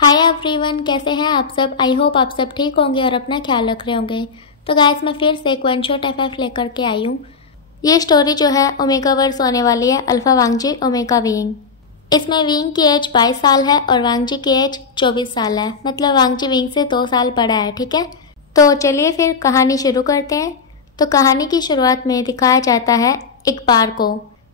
Hi everyone, कैसे हैं आप सब। आई होप आप सब ठीक होंगे और अपना ख्याल रख रहे होंगे। तो गाइस, मैं फिर से एक वन शॉट एफएफ लेकर के आई हूँ। ये स्टोरी जो है ओमेगा वर्स होने वाली है अल्फा वांगजी ओमेगा विंग। इसमें विंग की एज 22 साल है और वांगजी की एज 24 साल है। मतलब वांगजी विंग से 2 साल बड़ा है। ठीक है, तो चलिए फिर कहानी शुरू करते हैं। तो कहानी की शुरुआत में दिखाया जाता है एक बार को,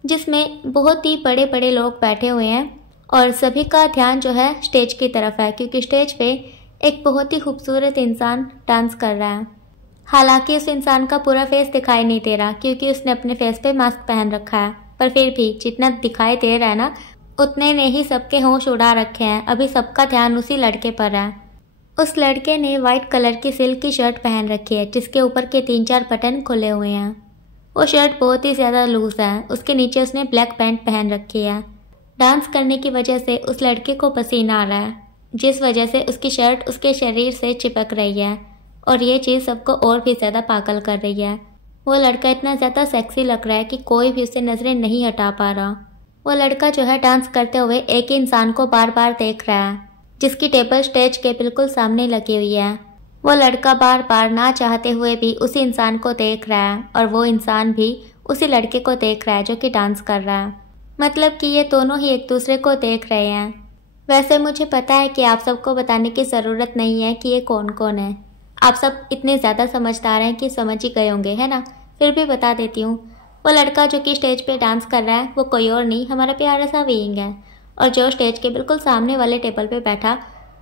जिसमें बहुत ही बड़े बड़े लोग बैठे हुए हैं और सभी का ध्यान जो है स्टेज की तरफ है, क्योंकि स्टेज पे एक बहुत ही खूबसूरत इंसान डांस कर रहा है। हालांकि उस इंसान का पूरा फेस दिखाई नहीं दे रहा, क्योंकि उसने अपने फेस पे मास्क पहन रखा है। पर फिर भी जितना दिखाई दे रहा है ना, उतने ने ही सबके होश उड़ा रखे हैं। अभी सबका ध्यान उसी लड़के पर है। उस लड़के ने वाइट कलर की सिल्क की शर्ट पहन रखी है, जिसके ऊपर के 3-4 बटन खुले हुए हैं। वो शर्ट बहुत ही ज़्यादा लूज है। उसके नीचे उसने ब्लैक पैंट पहन रखी है। डांस करने की वजह से उस लड़के को पसीना आ रहा है, जिस वजह से उसकी शर्ट उसके शरीर से चिपक रही है और ये चीज़ सबको और भी ज़्यादा पागल कर रही है। वो लड़का इतना ज़्यादा सेक्सी लग रहा है कि कोई भी उससे नज़रें नहीं हटा पा रहा। वो लड़का जो है डांस करते हुए एक ही इंसान को बार बार देख रहा है, जिसकी टेबल स्टेज के बिल्कुल सामने लगी हुई है। वो लड़का बार बार ना चाहते हुए भी उसी इंसान को देख रहा है और वो इंसान भी उसी लड़के को देख रहा है जो कि डांस कर रहा है। मतलब कि ये दोनों ही एक दूसरे को देख रहे हैं। वैसे मुझे पता है कि आप सबको बताने की ज़रूरत नहीं है कि ये कौन कौन है। आप सब इतने ज़्यादा समझदार हैं कि समझ ही गए होंगे, है ना। फिर भी बता देती हूँ। वो लड़का जो कि स्टेज पे डांस कर रहा है वो कोई और नहीं, हमारा प्यारा सा विंग है। और जो स्टेज के बिल्कुल सामने वाले टेबल पे बैठा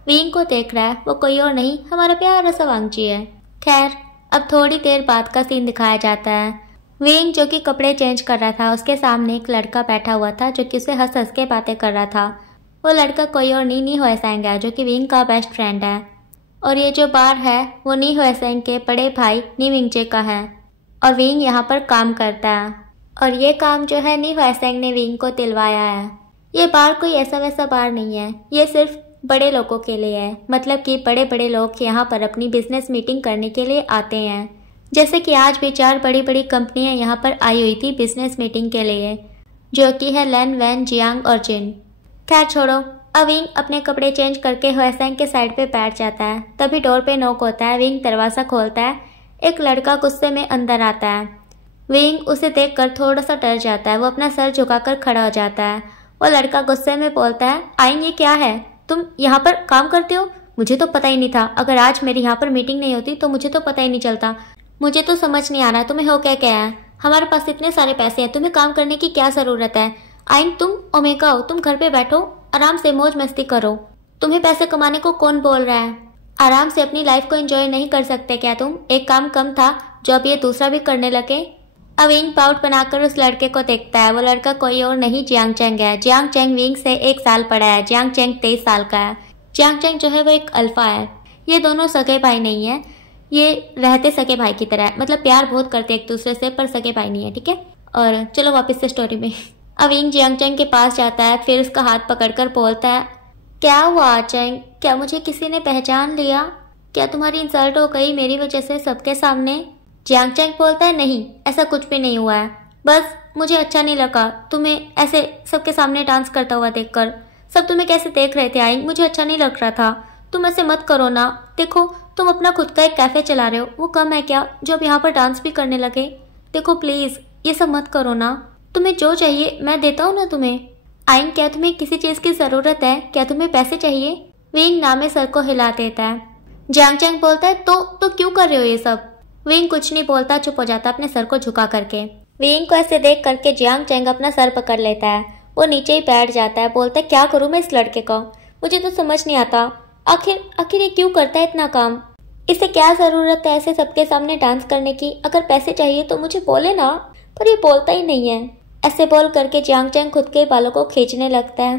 विंग को देख रहा है वो कोई और नहीं, हमारा प्यारा सा वांगजी है। खैर, अब थोड़ी देर बाद का सीन दिखाया जाता है। विंग जो कि कपड़े चेंज कर रहा था, उसके सामने एक लड़का बैठा हुआ था जो कि उसे हंस हंस के बातें कर रहा था। वो लड़का कोई और नी हुएसेंग है, जो कि विंग का बेस्ट फ्रेंड है। और ये जो बार है वो नी हुएसेंग के बड़े भाई नी विंगजे का है और विंग यहाँ पर काम करता है। और ये काम जो है नी हुएसेंग ने विंग को दिलवाया है। ये बार कोई ऐसा वैसा बार नहीं है, ये सिर्फ बड़े लोगों के लिए है। मतलब कि बड़े बड़े लोग यहाँ पर अपनी बिजनेस मीटिंग करने के लिए आते हैं। जैसे कि आज भी 4 बड़ी बड़ी कंपनियां यहाँ पर आई हुई थी बिजनेस मीटिंग के लिए, जो कि है लन, वैन, जियांग और जिन। खैर छोड़ो, अब विंग अपने कपड़े चेंज करके हुएसेंग के साइड पे बैठ जाता है। तभी डोर पे नॉक होता है। विंग दरवाज़ा खोलता है। एक लड़का गुस्से में अंदर आता है। विंग उसे देखकर थोड़ा सा डर जाता है। वो अपना सर झुकाकर खड़ा हो जाता है। वो लड़का गुस्से में बोलता है, आइन ये क्या है, तुम यहाँ पर काम करते हो? मुझे तो पता ही नहीं था। अगर आज मेरी यहाँ पर मीटिंग नहीं होती तो मुझे तो पता ही नहीं चलता। मुझे तो समझ नहीं आ रहा तुम्हें हो क्या क्या है। हमारे पास इतने सारे पैसे हैं, तुम्हें काम करने की क्या ज़रूरत है। आइन, तुम ओमेगा हो, तुम घर पे बैठो, आराम से मौज मस्ती करो। तुम्हें पैसे कमाने को कौन बोल रहा है? आराम से अपनी लाइफ को एंजॉय नहीं कर सकते क्या तुम? एक काम कम था जो अब ये दूसरा भी करने लगे। अब विंग पाउट बनाकर उस लड़के को देखता है। वो लड़का कोई और नहीं जियांग चेंग है। जियांग चेंग विंग से 1 साल बड़ा है। जियांग चेंग 23 साल का है। जियांग चेंग जो है वो एक अल्फा है। ये दोनों सगे भाई नहीं है, ये रहते सगे भाई की तरह है। मतलब प्यार बहुत करते एक दूसरे से, पर सगे भाई नहीं है। ठीक है, और चलो वापस से स्टोरी में। अब विंग जियांग चेंग के पास जाता है, फिर उसका हाथ पकड़कर बोलता है, क्या हुआ चेंग, क्या मुझे किसी ने पहचान लिया? क्या तुम्हारी इंसल्ट हो गई मेरी वजह से सबके सामने? जियांग चेंग बोलता है, नहीं, ऐसा कुछ भी नहीं हुआ है। बस मुझे अच्छा नहीं लगा तुम्हें ऐसे सबके सामने डांस करता हुआ देखकर। सब तुम्हें कैसे देख रहे थे आइन, मुझे अच्छा नहीं लग रहा था। तुम ऐसे मत करो ना। देखो, तुम अपना खुद का एक कैफ़े चला रहे हो, वो कम है क्या जो अब यहाँ पर डांस भी करने लगे? देखो प्लीज़, ये सब मत करो ना। तुम्हें जो चाहिए मैं देता हूँ ना तुम्हें। आइन, क्या तुम्हें किसी चीज़ की ज़रूरत है? क्या तुम्हें पैसे चाहिए? विंग नामे सर को हिला देता है। जियांग चेंग बोलता है, तो क्यों कर रहे हो ये सब? विंग कुछ नहीं बोलता, चुप हो जाता अपने सर को झुका करके। विंग को ऐसे देख करके जियांग चेंग अपना सर पकड़ लेता है। वो नीचे ही बैठ जाता है। बोलता है, क्या करूँ मैं इस लड़के का, मुझे तो समझ नहीं आता। आखिर ये क्यों करता है इतना काम? इसे क्या ज़रूरत है ऐसे सबके सामने डांस करने की? अगर पैसे चाहिए तो मुझे बोले ना। पर ये बोलता ही नहीं है। ऐसे बोल करके जियांग चेंग खुद के बालों को खींचने लगता है।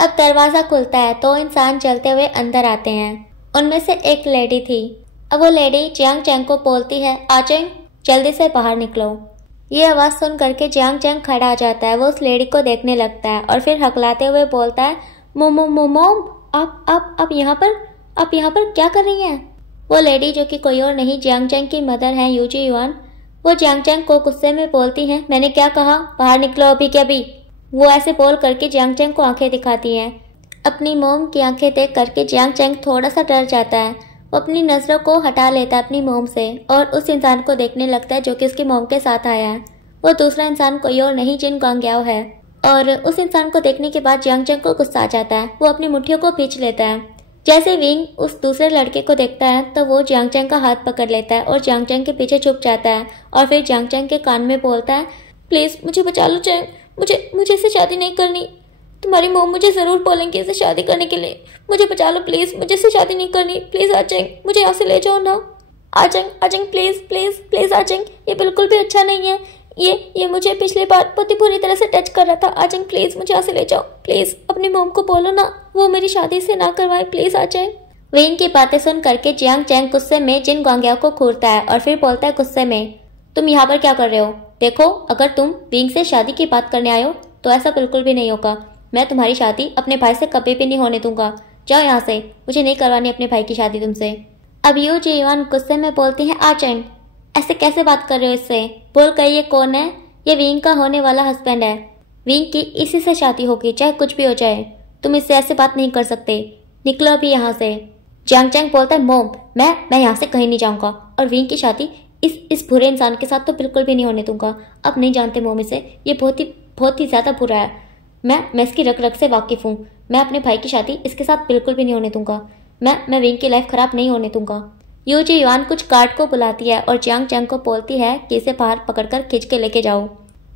अब दरवाज़ा खुलता है। 2 इंसान चलते हुए अंदर आते हैं। उनमें से एक लेडी थी। अब वो लेडी जियांग चेंग को बोलती है, आचेंग जल्दी से बाहर निकलो। ये आवाज़ सुन करके जियांग चेंग खड़ा आ जाता है। वो उस लेडी को देखने लगता है और फिर हकलाते हुए बोलता है, मोम, आप यहाँ पर क्या कर रही हैं? वो लेडी जो कि कोई और नहीं जियांग चेंग की मदर है, यूजी युआन। वो जियांग चेंग को गुस्से में बोलती हैं, मैंने क्या कहा, बाहर निकलो अभी के अभी। वो ऐसे बोल करके जियांग चेंग को आंखें दिखाती हैं। अपनी मोम की आंखें देख करके जियांग चैंग थोड़ा सा डर जाता है। वो अपनी नजरों को हटा लेता है अपनी मोम से और उस इंसान को देखने लगता है जो कि उसकी मोम के साथ आया है। वो दूसरा इंसान कोई और नहीं जिन गांग्याओ है। और उस इंसान को देखने के बाद जियांग चैंग को गुस्सा आ जाता है। वो अपनी मुट्ठियों को खींच लेता है। जैसे विंग उस दूसरे लड़के को देखता है तो वो जियांग चैंग का हाथ पकड़ लेता है और जियांग चैंग के पीछे छुप जाता है और फिर जियांग चैंग के कान में बोलता है, प्लीज मुझे बचा लो चैंग, मुझे इससे शादी नहीं करनी। तुम्हारी मोम मुझे जरूर बोलेंगे इसे शादी करने के लिए। मुझे बचा लो प्लीज, मुझे इससे शादी नहीं करनी। प्लीज आचेंग, मुझे यहाँ से ले जाओ ना। आचेंग प्लीज प्लीज प्लीज आचेंग, ये बिल्कुल भी अच्छा नहीं है। ये मुझे पिछली बार बहुत ही बुरी तरह से टच कर रहा था। आचेंग प्लीज मुझे यहाँ से ले जाओ। प्लीज अपनी मोम को बोलो ना वो मेरी शादी से ना करवाए। प्लीज आचेंग। वेन की बातें सुन करके जियांग चैंग गुस्से में जिन गांग्याओ को घूरता है और फिर बोलता है गुस्से में, तुम यहाँ पर क्या कर रहे हो? देखो, अगर तुम विंग से शादी की बात करने आए हो तो ऐसा बिल्कुल भी नहीं होगा। मैं तुम्हारी शादी अपने भाई से कभी भी नहीं होने दूंगा। जाओ यहाँ से, मुझे नहीं करवानी अपने भाई की शादी तुमसे। अब यू जीवान गुस्से में बोलती है, आचेंग ऐसे कैसे बात कर रहे हो इससे? बोल कर ये कौन है? ये विंग का होने वाला हस्बैंड है। विंग की इसी से शादी होगी चाहे कुछ भी हो जाए। तुम इससे ऐसे बात नहीं कर सकते। निकलो अभी यहाँ से। जियांग चैंग बोलता है, मोम मैं यहाँ से कहीं नहीं जाऊंगा और विंग की शादी इस बुरे इंसान के साथ तो बिल्कुल भी नहीं होने दूंगा। अब नहीं जानते मोम इसे, ये बहुत ही ज्यादा बुरा है। मैं इसकी रग रग से वाकिफ हूँ। मैं अपने भाई की शादी इसके साथ बिल्कुल भी नहीं होने दूंगा। मैं विंग की लाइफ खराब नहीं होने दूंगा। यू जी युआन कुछ गार्ड को बुलाती है और जियांग चैंग को बोलती है कि इसे बाहर पकड़कर खींच के लेके जाओ।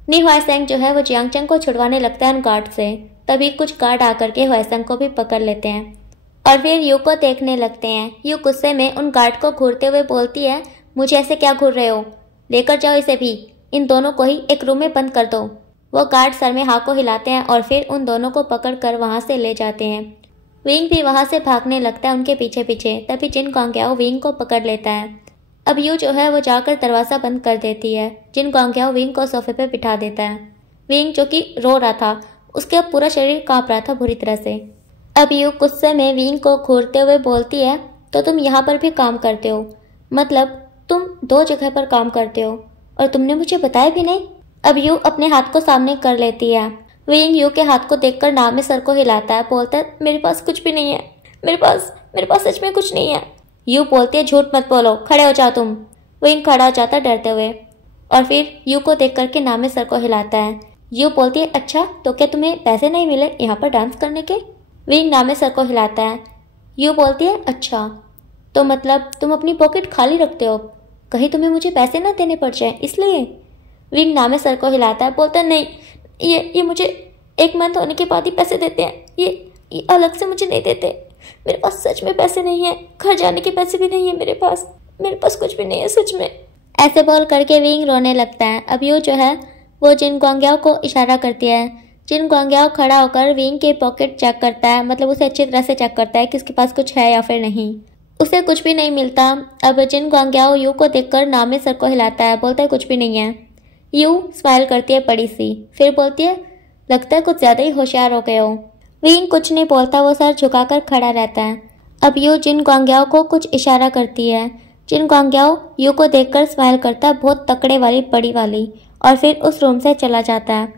नी हुआसेंग जो है वो जियांग चैंग को छुड़वाने लगता है उन गार्ड से। तभी कुछ गार्ड आकर के हुआसेंग को भी पकड़ लेते हैं और फिर यू को देखने लगते हैं। यू गुस्से में उन गार्ड को घूरते हुए बोलती है, मुझे ऐसे क्या घूर रहे हो? लेकर जाओ इसे भी। इन दोनों को ही एक रूम में बंद कर दो। वो गार्ड सर में हाँ को हिलाते हैं और फिर उन दोनों को पकड़कर वहां से ले जाते हैं। विंग भी वहां से भागने लगता है उनके पीछे पीछे। तभी जिन गांग्याओ विंग को पकड़ लेता है। अब यू जो है वो जाकर दरवाजा बंद कर देती है। जिन गांग्याओ विंग को सोफे पे बिठा देता है। विंग जो कि रो रहा था, उसके अब पूरा शरीर कांप रहा था बुरी तरह से। अब यू गुस्से में विंग को घूरते हुए बोलती है, तो तुम यहाँ पर भी काम करते हो? मतलब तुम 2 जगह पर काम करते हो और तुमने मुझे बताया भी नहीं? अब यू अपने हाथ को सामने कर लेती है। विंग यू के हाथ को देखकर नाम में सर को हिलाता है। बोलता है, मेरे पास कुछ भी नहीं है। मेरे पास सच में कुछ नहीं है। यू बोलती है, झूठ मत बोलो, खड़े हो जाओ तुम। विंग खड़ा हो जाता है डरते हुए और फिर यू को देख करके नाम में सर को हिलाता है। यू बोलती है, अच्छा तो क्या तुम्हें पैसे नहीं मिले यहाँ पर डांस करने के? विंग नाम में सर को हिलाता है। यू बोलती है, अच्छा तो मतलब तुम अपनी पॉकेट खाली रखते हो, कहीं तुम्हें मुझे पैसे ना देने पड़ जाए इसलिए? विंग नाम में सर को हिलाता है। बोलता है, नहीं, ये मुझे 1 मंथ होने के बाद ही पैसे देते हैं। ये अलग से मुझे नहीं देते। मेरे पास सच में पैसे नहीं है। घर जाने के पैसे भी नहीं है मेरे पास कुछ भी नहीं है सच में। ऐसे बोल करके विंग रोने लगता है। अब यू जो है वो जिन गांग्याओ को इशारा करती है। जिन गांग्याओ खड़ा होकर विंग के पॉकेट चेक करता है, मतलब उसे अच्छी तरह से चेक करता है कि उसके पास कुछ है या फिर नहीं। उसे कुछ भी नहीं मिलता। अब जिन गांग्याओ यू को देखकर नाम में सर को हिलाता है। बोलता है, कुछ भी नहीं है। यू स्माइल करती है बड़ी सी, फिर बोलती है, लगता है कुछ ज्यादा ही होशियार हो गए हो। विंग कुछ नहीं बोलता, वो सर झुकाकर खड़ा रहता है। अब यू जिन गांग्याओ को कुछ इशारा करती है। जिन गांग्याओ यू को देखकर स्माइल करता है, बहुत तकड़े वाली बड़ी वाली, और फिर उस रूम से चला जाता है।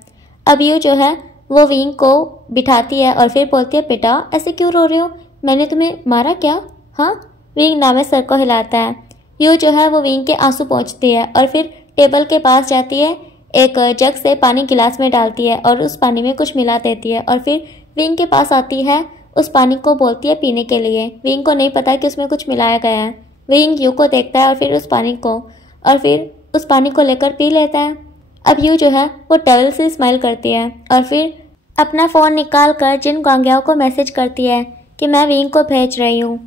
अब यू जो है वो विंग को बिठाती है और फिर बोलती है, बेटा ऐसे क्यों रो रहे हो? मैंने तुम्हें मारा क्या? हाँ? विंग नामे सर को हिलाता है। यू जो है वो विंग के आंसू पोंछती है और फिर टेबल के पास जाती है, एक जग से पानी गिलास में डालती है और उस पानी में कुछ मिला देती है और फिर विंग के पास आती है, उस पानी को बोलती है पीने के लिए। विंग को नहीं पता कि उसमें कुछ मिलाया गया है। विंग यू को देखता है और फिर उस पानी को लेकर पी लेता है। अब यू जो है वो टवल से स्माइल करती है और फिर अपना फ़ोन निकाल कर जिन गांग्याओ को मैसेज करती है कि मैं विंग को भेज रही हूँ।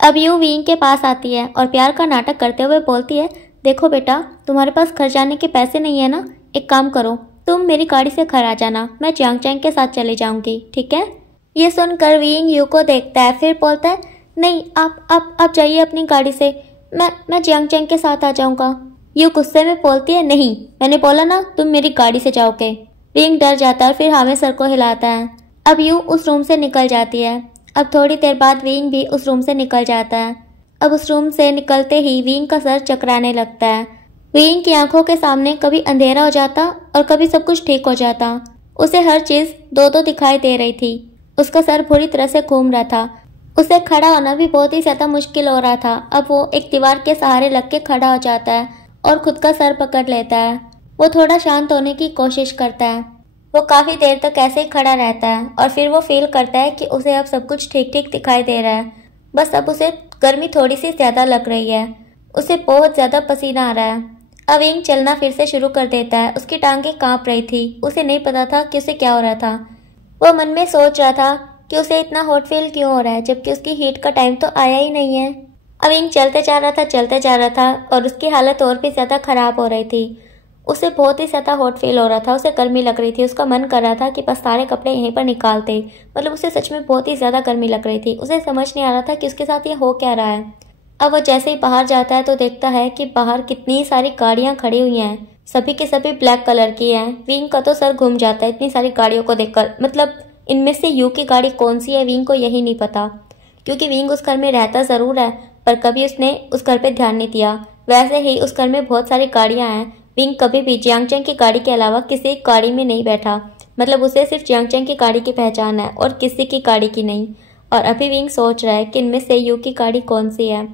अब यू विंग के पास आती है और प्यार का नाटक करते हुए बोलती है, देखो बेटा, तुम्हारे पास घर जाने के पैसे नहीं है ना, एक काम करो, तुम मेरी गाड़ी से घर आ जाना, मैं जियांग चैंग के साथ चली जाऊंगी, ठीक है? ये सुनकर विंग यू को देखता है, फिर बोलता है, नहीं, आप जाइए अपनी गाड़ी से, मैं जियांग चैंग के साथ आ जाऊंगा। यू गुस्से में बोलती है, नहीं, मैंने बोला ना तुम मेरी गाड़ी से जाओगे। विंग डर जाता है और फिर हमें सर को हिलाता है। अब यू उस रूम से निकल जाती है। अब थोड़ी देर बाद विंग भी उस रूम से निकल जाता है। अब उस रूम से निकलते ही विंग का सर चकराने लगता है। विंग की आंखों के सामने कभी अंधेरा हो जाता और कभी सब कुछ ठीक हो जाता। उसे हर चीज दो दिखाई दे रही थी। उसका सर पूरी तरह से घूम रहा था। उसे खड़ा होना भी बहुत ही ज़्यादा मुश्किल हो रहा था। अब वो एक दीवार के सहारे लग के खड़ा हो जाता है और खुद का सर पकड़ लेता है। वो थोड़ा शांत होने की कोशिश करता है। वो काफ़ी देर तक ऐसे ही खड़ा रहता है और फिर वो फील करता है कि उसे अब सब कुछ ठीक ठीक दिखाई दे रहा है। बस अब उसे गर्मी थोड़ी सी ज़्यादा लग रही है। उसे बहुत ज़्यादा पसीना आ रहा है। अब विंग चलना फिर से शुरू कर देता है। उसकी टांगें कांप रही थी। उसे नहीं पता था कि उसे क्या हो रहा था। वो मन में सोच रहा था कि उसे इतना हॉट फील क्यों हो रहा है, जबकि उसकी हीट का टाइम तो आया ही नहीं है। अब विंग चलते जा रहा था और उसकी हालत और भी ज़्यादा ख़राब हो रही थी। उसे बहुत ही ज़्यादा हॉट फील हो रहा था। उसे गर्मी लग रही थी। उसका मन कर रहा था कि बस सारे कपड़े यहीं पर निकालते। मतलब उसे सच में बहुत ही ज़्यादा गर्मी लग रही थी। उसे समझ नहीं आ रहा था कि उसके साथ ये हो क्या रहा है। अब वो जैसे ही बाहर जाता है तो देखता है कि बाहर कितनी सारी गाड़ियाँ खड़ी हुई हैं। सभी के सभी ब्लैक कलर की हैं। विंग का तो सर घूम जाता है इतनी सारी गाड़ियों को देखकर। मतलब इनमें से यू की गाड़ी कौन सी है विंग को यही नहीं पता, क्योंकि विंग उस घर में रहता ज़रूर है पर कभी उसने उस घर पे ध्यान नहीं दिया। वैसे ही उस घर में बहुत सारी गाड़ियाँ हैं। विंग कभी भी जियांगचैंग की गाड़ी के अलावा किसी गाड़ी में नहीं बैठा। मतलब उसे सिर्फ जियांगचैंग की गाड़ी की पहचान है और किसी की गाड़ी की नहीं। और अभी विंग सोच रहा है कि इनमें से यू की गाड़ी कौन सी है।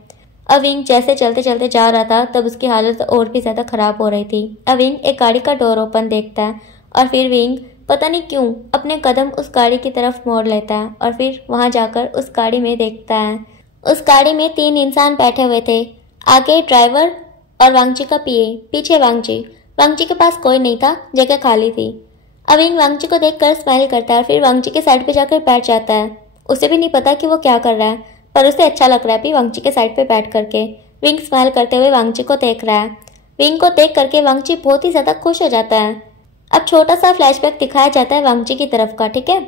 अब विंग जैसे चलते चलते जा रहा था तब उसकी हालत और भी ज़्यादा ख़राब हो रही थी। अब विंग एक गाड़ी का डोर ओपन देखता है और फिर विंग पता नहीं क्यों अपने कदम उस गाड़ी की तरफ मोड़ लेता है और फिर वहां जाकर उस गाड़ी में देखता है। उस गाड़ी में 3 इंसान बैठे हुए थे। आगे ड्राइवर और वांगची का पीए, पीछे वांगची। वांगची के पास कोई नहीं था, जगह खाली थी। अब विंग वांगची को देखकर स्माइल करता है और फिर वांगची के साइड पे जाकर बैठ जाता है। उसे भी नहीं पता कि वो क्या कर रहा है, पर उसे अच्छा लग रहा है अभी वांगची के साइड पे बैठ करके। विंग स्माइल करते हुए वांगची को देख रहा है। विंग को देख करके वांगची बहुत ही ज़्यादा खुश हो जाता है। अब छोटा सा फ्लैशबैक दिखाया जाता है वांगची की तरफ का, ठीक है।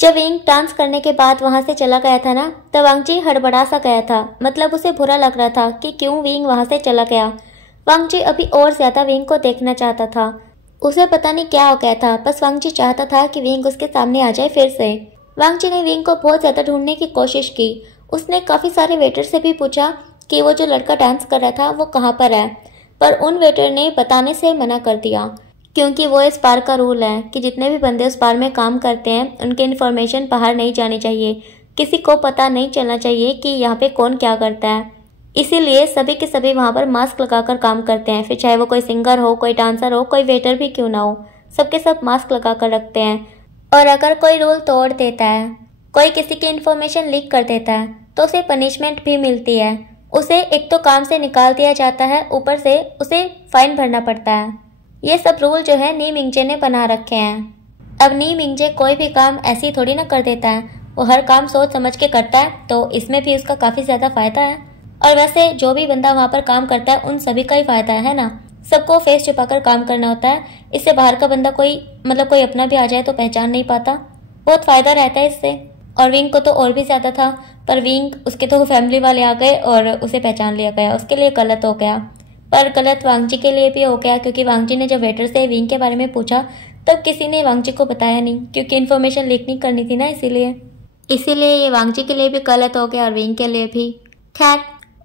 जब विंग डांस करने के बाद वहां से चला गया था ना, तब वांगची हड़बड़ा सा गया था। मतलब उसे बुरा लग रहा था कि क्यों विंग वहां से चला गया। वांगची अभी और ज्यादा विंग को देखना चाहता था। उसे पता नहीं क्या हो गया था, बस वांगची चाहता था कि विंग उसके सामने आ जाए फिर से। वांगची ने विंग को बहुत ज्यादा ढूंढने की कोशिश की। उसने काफी सारे वेटर से भी पूछा कि वो जो लड़का डांस कर रहा था वो कहाँ पर है, पर उन वेटर ने बताने से मना कर दिया, क्योंकि वो इस बार का रूल है कि जितने भी बंदे उस बार में काम करते हैं उनकी इन्फॉर्मेशन बाहर नहीं जानी चाहिए। किसी को पता नहीं चलना चाहिए कि यहाँ पे कौन क्या करता है। इसीलिए सभी के सभी वहाँ पर मास्क लगाकर काम करते हैं। फिर चाहे वो कोई सिंगर हो, कोई डांसर हो, कोई वेटर भी क्यों ना हो, सबके सब मास्क लगाकर रखते हैं। और अगर कोई रूल तोड़ देता है, कोई किसी की इन्फॉर्मेशन लीक कर देता है, तो उसे पनिशमेंट भी मिलती है। उसे एक तो काम से निकाल दिया जाता है, ऊपर से उसे फाइन भरना पड़ता है। ये सब रूल जो है नी मिंगजे ने बना रखे हैं। अब नी मिंगजे कोई भी काम ऐसी थोड़ी ना कर देता है, वो हर काम सोच समझ के करता है, तो इसमें भी उसका काफ़ी ज़्यादा फ़ायदा है। और वैसे जो भी बंदा वहाँ पर काम करता है उन सभी का ही फ़ायदा है ना। सबको फेस छुपाकर काम करना होता है। इससे बाहर का बंदा कोई कोई अपना भी आ जाए तो पहचान नहीं पाता। बहुत फ़ायदा रहता है इससे। और विंग को तो और भी ज़्यादा था, पर विंग उसके तो फैमिली वाले आ गए और उसे पहचान लिया गया। उसके लिए गलत हो गया, पर गलत वांगची के लिए भी हो गया, क्योंकि वांगची ने जब वेटर से विंग के बारे में पूछा तब किसी ने वांगची को बताया नहीं, क्योंकि इन्फॉर्मेशन लीक नहीं करनी थी ना। इसीलिए ये वांगची के लिए भी गलत हो गया और विंग के लिए भी। खैर,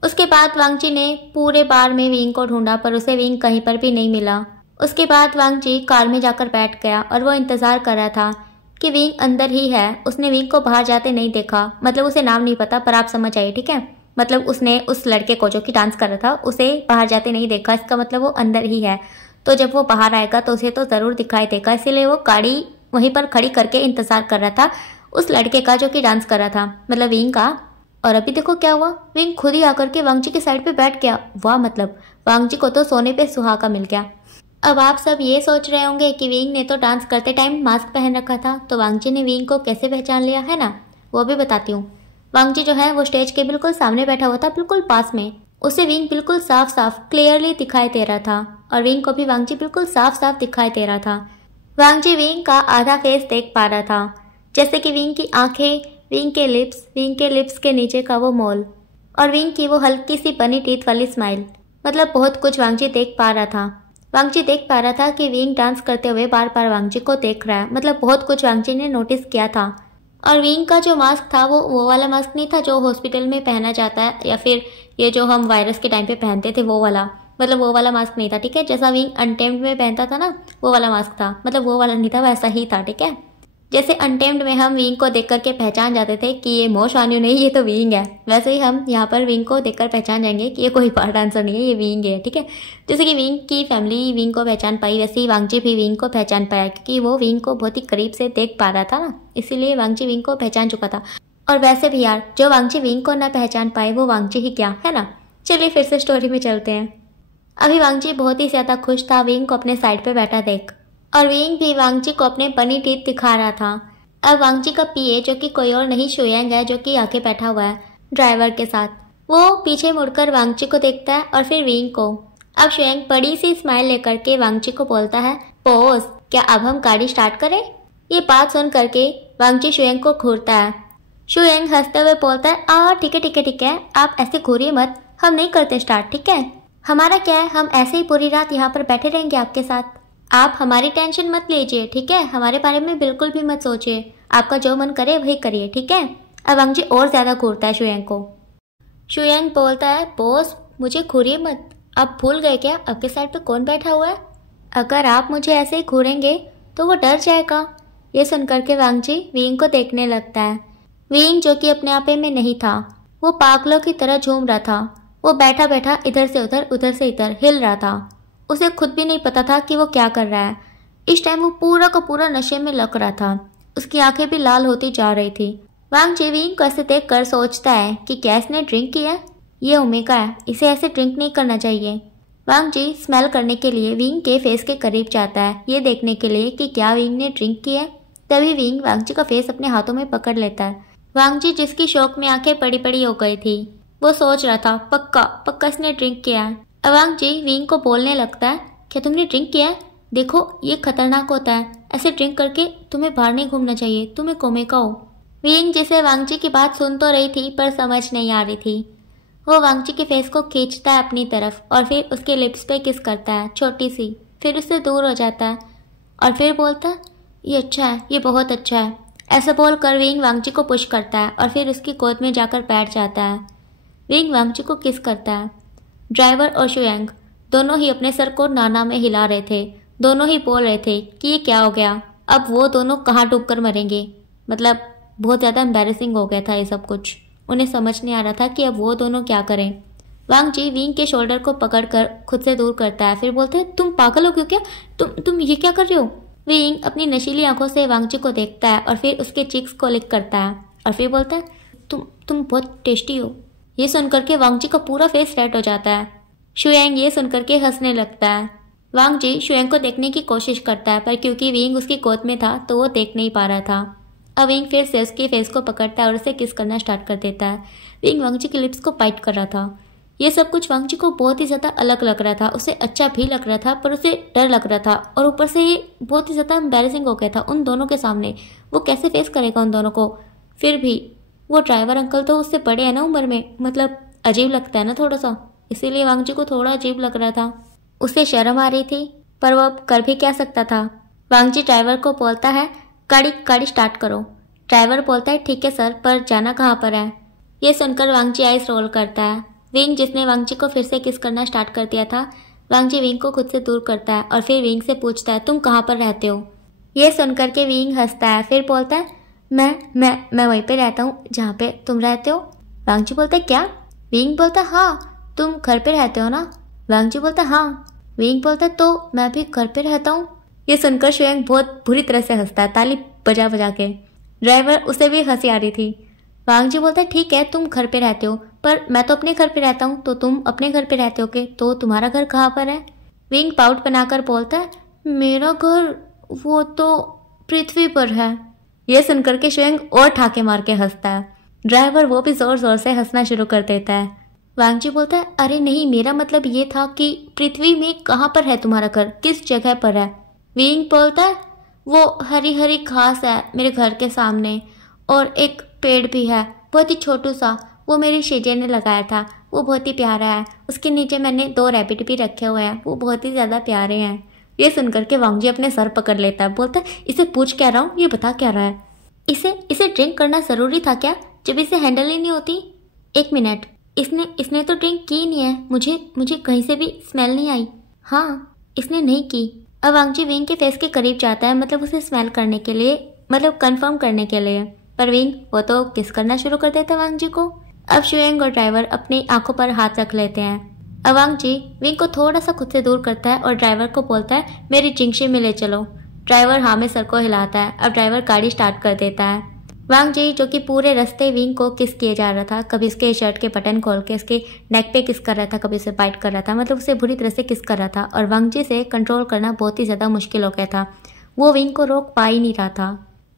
उसके बाद वांगची ने पूरे बार में विंग को ढूंढा, पर उसे विंग कहीं पर भी नहीं मिला। उसके बाद वांगची कार में जाकर बैठ गया और वो इंतज़ार कर रहा था कि विंग अंदर ही है। उसने विंग को बाहर जाते नहीं देखा। मतलब उसे नाम नहीं पता, पर आप समझ आइए, ठीक है। मतलब उसने उस लड़के को जो कि डांस कर रहा था उसे बाहर जाते नहीं देखा। इसका मतलब वो अंदर ही है। तो जब वो बाहर आएगा तो उसे तो ज़रूर दिखाई देगा। इसीलिए वो गाड़ी वहीं पर खड़ी करके इंतज़ार कर रहा था उस लड़के का जो कि डांस कर रहा था, मतलब विंग का। और अभी देखो क्या हुआ, विंग खुद ही आकर के वांगची के साइड पे बैठ गया। वाह, मतलब वांगची को तो सोने पे सुहागा मिल गया। अब आप सब ये सोच रहे होंगे कि विंग ने तो डांस करते टाइम मास्क पहन रखा था, तो वांगची ने विंग को कैसे पहचान लिया है ना, वो भी बताती हूँ। वांगची जो है वो स्टेज के बिल्कुल सामने बैठा हुआ था, बिल्कुल पास में। उसे विंग बिल्कुल साफ साफ क्लियरली दिखाई दे रहा था और विंग को भी वांगची बिल्कुल साफ साफ दिखाई दे रहा था। वांगची विंग का आधा फेस देख पा रहा था, जैसे कि विंग की आंखें, विंग के लिप्स के नीचे का वो मोल और विंग की वो हल्की सी बनी टीथ वाली स्माइल। मतलब बहुत कुछ वांगची देख पा रहा था। वांगची देख पा रहा था कि विंग डांस करते हुए बार बार वांगची को देख रहा है। मतलब बहुत कुछ वांगची ने नोटिस किया था। और विंग का जो मास्क था वो वाला मास्क नहीं था जो हॉस्पिटल में पहना जाता है, या फिर ये जो हम वायरस के टाइम पे पहनते थे वो वाला। मतलब वो वाला मास्क नहीं था, ठीक है। जैसा विंग अनटेम्ड में पहनता था ना, वो वाला मास्क था। मतलब वो वाला नहीं था, वैसा ही था, ठीक है। जैसे अनटेम्ड में हम विंग को देख करके पहचान जाते थे कि ये मो शान्यू नहीं, ये तो विंग है, वैसे ही हम यहाँ पर विंग को देखकर पहचान जाएंगे कि ये कोई पार्ट डांसर नहीं है, ये विंग है। ठीक है, जैसे कि विंग की फैमिली विंग को पहचान पाई, वैसे ही वांगजी भी विंग को पहचान पाया, क्योंकि वो विंग को बहुत ही करीब से देख पा रहा था ना, इसीलिए वांगजी विंग को पहचान चुका था। और वैसे भी यार, जो वांगजी विंग को ना पहचान पाए वो वांगजी ही क्या, है ना। चलिए फिर से स्टोरी में चलते हैं। अभी वांगजी बहुत ही ज्यादा खुश था विंग को अपने साइड पे बैठा देख, और विंग भी वांगजी को अपने बनी टीथ दिखा रहा था। अब वांगजी का पीए, जो कि कोई और नहीं शुयांग है, जो कि आके बैठा हुआ है ड्राइवर के साथ, वो पीछे मुड़कर वांगजी को देखता है और फिर विंग को। अब शुयांग बड़ी सी स्माइल लेकर के वांगजी को बोलता है, बॉस क्या अब हम गाड़ी स्टार्ट करें। ये बात सुन करके वांगजी शुयांग को घूरता है। शुयांग हंसते हुए बोलता है, ठीक है ठीक है ठीक है, आप ऐसे घूरिए मत, हम नहीं करते स्टार्ट, ठीक है। हमारा क्या है, हम ऐसे ही पूरी रात यहाँ पर बैठे रहेंगे आपके साथ, आप हमारी टेंशन मत लीजिए, ठीक है, हमारे बारे में बिल्कुल भी मत सोचिए, आपका जो मन करे वही करिए, ठीक है। अब वांगजी और ज्यादा घूरता है शुयांग को। शुयांग बोलता है, बॉस मुझे घूरिए मत, आप भूल गए क्या आपके साइड पे कौन बैठा हुआ है, अगर आप मुझे ऐसे ही घूरेंगे तो वो डर जाएगा। ये सुनकर के वांगजी विंग को देखने लगता है। विंग, जो कि अपने आपे में नहीं था, वो पागलों की तरह झूम रहा था। वो बैठा बैठा इधर से उधर हिल रहा था। उसे खुद भी नहीं पता था कि वो क्या कर रहा है। इस टाइम वो पूरा का पूरा नशे में लग रहा था। उसकी आंखें भी लाल होती जा रही थी। वांगजी विंग को ऐसे देख कर सोचता है कि क्या इसने ड्रिंक किया, ये ओमेगा है, इसे ऐसे ड्रिंक नहीं करना चाहिए। वांगजी स्मेल करने के लिए विंग के फेस के करीब जाता है, ये देखने के लिए कि क्या विंग ने ड्रिंक किया है। तभी विंग वांगजी का फेस अपने हाथों में पकड़ लेता है। वांगजी, जिसकी शौक में आंखें बड़ी बड़ी हो गई थी, वो सोच रहा था पक्का इसने ड्रिंक किया है। वांगजी विंग को बोलने लगता है, क्या तुमने ड्रिंक किया है, देखो ये खतरनाक होता है, ऐसे ड्रिंक करके तुम्हें बाहर नहीं घूमना चाहिए, तुम्हें कोमेगा हो। विंग, जिसे वांगजी की बात सुन तो रही थी पर समझ नहीं आ रही थी, वो वांगजी के फेस को खींचता है अपनी तरफ और फिर उसके लिप्स पे किस करता है छोटी सी, फिर उससे दूर हो जाता है और फिर बोलता है, ये अच्छा है, ये बहुत अच्छा है। ऐसा बोलकर विंग वांगजी को पुश करता है और फिर उसकी गोद में जाकर बैठ जाता है। विंग वांगजी को किस करता है। ड्राइवर और शुयांग दोनों ही अपने सर को नाना में हिला रहे थे। दोनों ही बोल रहे थे कि ये क्या हो गया, अब वो दोनों कहाँ डूबकर मरेंगे। मतलब बहुत ज़्यादा एम्बैरेसिंग हो गया था ये सब कुछ। उन्हें समझ नहीं आ रहा था कि अब वो दोनों क्या करें। वांगजी विंग के शोल्डर को पकड़कर खुद से दूर करता है, फिर बोलते हैं, तुम पागल हो क्यों, क्या तुम ये क्या कर रहे हो। विंग अपनी नशीली आंखों से वांगजी को देखता है और फिर उसके चिक्स को लिक करता है और फिर बोलता है, तुम बहुत टेस्टी हो। ये सुनकर के वांगजी का पूरा फेस रेड हो जाता है। शुयांग ये सुनकर के हंसने लगता है। वांगजी शुयांग को देखने की कोशिश करता है पर क्योंकि विंग उसकी गोद में था तो वो देख नहीं पा रहा था। अब विंग फिर से उसके फेस को पकड़ता है और उसे किस करना स्टार्ट कर देता है। विंग वांगजी के लिप्स को बाइट कर रहा था। ये सब कुछ वांगजी को बहुत ही ज़्यादा अलग लग रहा था। उसे अच्छा भी लग रहा था पर उसे डर लग रहा था और ऊपर से ये बहुत ही ज़्यादा एम्बैरेसिंग हो गया था उन दोनों के सामने। वो कैसे फेस करेगा उन दोनों को। फिर भी वो ड्राइवर अंकल तो उससे बड़े हैं ना उम्र में, मतलब अजीब लगता है ना थोड़ा सा, इसीलिए वांगजी को थोड़ा अजीब लग रहा था। उसे शर्म आ रही थी पर वो अब कर भी क्या सकता था। वांगजी ड्राइवर को बोलता है, गाड़ी स्टार्ट करो। ड्राइवर बोलता है, ठीक है सर, पर जाना कहाँ पर है। ये सुनकर वांगजी आइस रोल करता है। विंग, जिसने वांगजी को फिर से किस करना स्टार्ट कर दिया था, वांगजी विंग को खुद से दूर करता है और फिर विंग से पूछता है, तुम कहाँ पर रहते हो। ये सुनकर के विंग हंसता है, फिर बोलता है, मैं वहीं पे रहता हूँ जहाँ पे तुम रहते हो। वांगजी बोलता है, क्या। विंग बोलता है, हाँ तुम घर पे रहते हो ना। वांगजी बोलता है, हाँ। विंग बोलता है, तो मैं भी घर पे रहता हूँ। ये सुनकर शुयांग बहुत बुरी तरह से हंसता है, ताली बजा बजा के। ड्राइवर, उसे भी हंसी आ रही थी। वांगजी बोलता है, ठीक है तुम घर पे रहते हो पर मैं तो अपने घर पे रहता हूँ, तो तुम अपने घर पे रहते हो के, तो तुम्हारा घर कहाँ पर है। विंग पाउट बनाकर बोलता है, मेरा घर वो तो पृथ्वी पर है। यह सुनकर के शुयांग और ठाके मार के हंसता है। ड्राइवर वो भी जोर जोर से हंसना शुरू कर देता है। वांगजी बोलता है, अरे नहीं, मेरा मतलब ये था कि पृथ्वी में कहाँ पर है तुम्हारा घर, किस जगह पर है। विंग बोलता है, वो हरी हरी घास है मेरे घर के सामने और एक पेड़ भी है बहुत ही छोटू सा, वो मेरी शीजे ने लगाया था, वो बहुत ही प्यारा है। उसके नीचे मैंने 2 रैबिट भी रखे हुए हैं, वो बहुत ही ज़्यादा प्यारे हैं। ये सुनकर के वांगजी अपने सर पकड़ लेता है, बोलता है, इसे पूछ क्या रहा हूँ, ये बता क्या रहा है। इसे ड्रिंक करना ज़रूरी था क्या, जब इसे हैंडल ही नहीं होती। 1 मिनट, इसने तो ड्रिंक की नहीं है, मुझे कहीं से भी स्मेल नहीं आई। हाँ इसने नहीं की। अब वांगजी विंग के फेस के करीब जाता है, मतलब उसे स्मेल करने के लिए, मतलब कंफर्म करने के लिए। पर विंग वो तो किस करना शुरू कर देता वांग जी को। अब शुएंग और ड्राइवर अपनी आंखों पर हाथ रख लेते हैं। अब वांग जी विंग को थोड़ा सा खुद से दूर करता है और ड्राइवर को बोलता है मेरी जिंगशी में ले चलो। ड्राइवर हाँ में सर को हिलाता है। अब ड्राइवर गाड़ी स्टार्ट कर देता है। वांग जी जो कि पूरे रास्ते विंग को किस किए जा रहा था, कभी इसके शर्ट के बटन खोल के इसके नेक पे किस कर रहा था, कभी उसे बाइट कर रहा था, मतलब उसे बुरी तरह से किस कर रहा था। और वांग जी से कंट्रोल करना बहुत ही ज़्यादा मुश्किल हो गया था। वो विंग को रोक पा ही नहीं रहा था।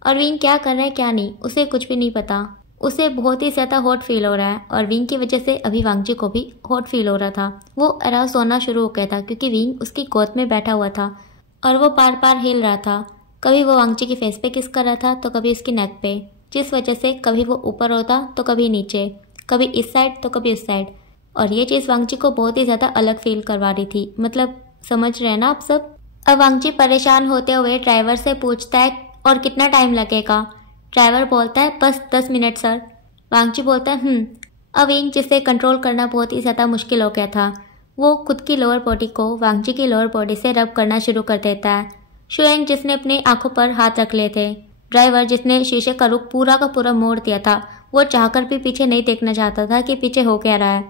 और विंग क्या कर रहा है क्या नहीं उसे कुछ भी नहीं पता। उसे बहुत ही ज़्यादा हॉट फील हो रहा है और विंग की वजह से अभी वांग जी को भी हॉट फील हो रहा था। वो अराउज होना शुरू हो गया था क्योंकि विंग उसकी गोद में बैठा हुआ था और वो बार बार हिल रहा था। कभी वो वांग जी की फेस पे किस कर रहा था तो कभी उसकी नेक पे, जिस वजह से कभी वो ऊपर होता तो कभी नीचे, कभी इस साइड तो कभी उस साइड। और ये चीज़ वांग जी को बहुत ही ज़्यादा अलग फील करवा रही थी। मतलब समझ रहे हैं ना आप सब। अब वांग जी परेशान होते हुए ड्राइवर से पूछता है और कितना टाइम लगेगा। ड्राइवर बोलता है बस 10 मिनट सर। वांग जी बोलता है अब विंग जिसे कंट्रोल करना बहुत ही ज़्यादा मुश्किल हो गया था। वो खुद की लोअर बॉडी को वांग जी की लोअर बॉडी से रब करना शुरू कर देता है। शुएंग जिसने अपनी आंखों पर हाथ रख लिए थे, ड्राइवर जिसने शीशे का रुख पूरा का पूरा मोड़ दिया था, वो चाहकर भी पीछे नहीं देखना चाहता था कि पीछे हो क्या रहा है।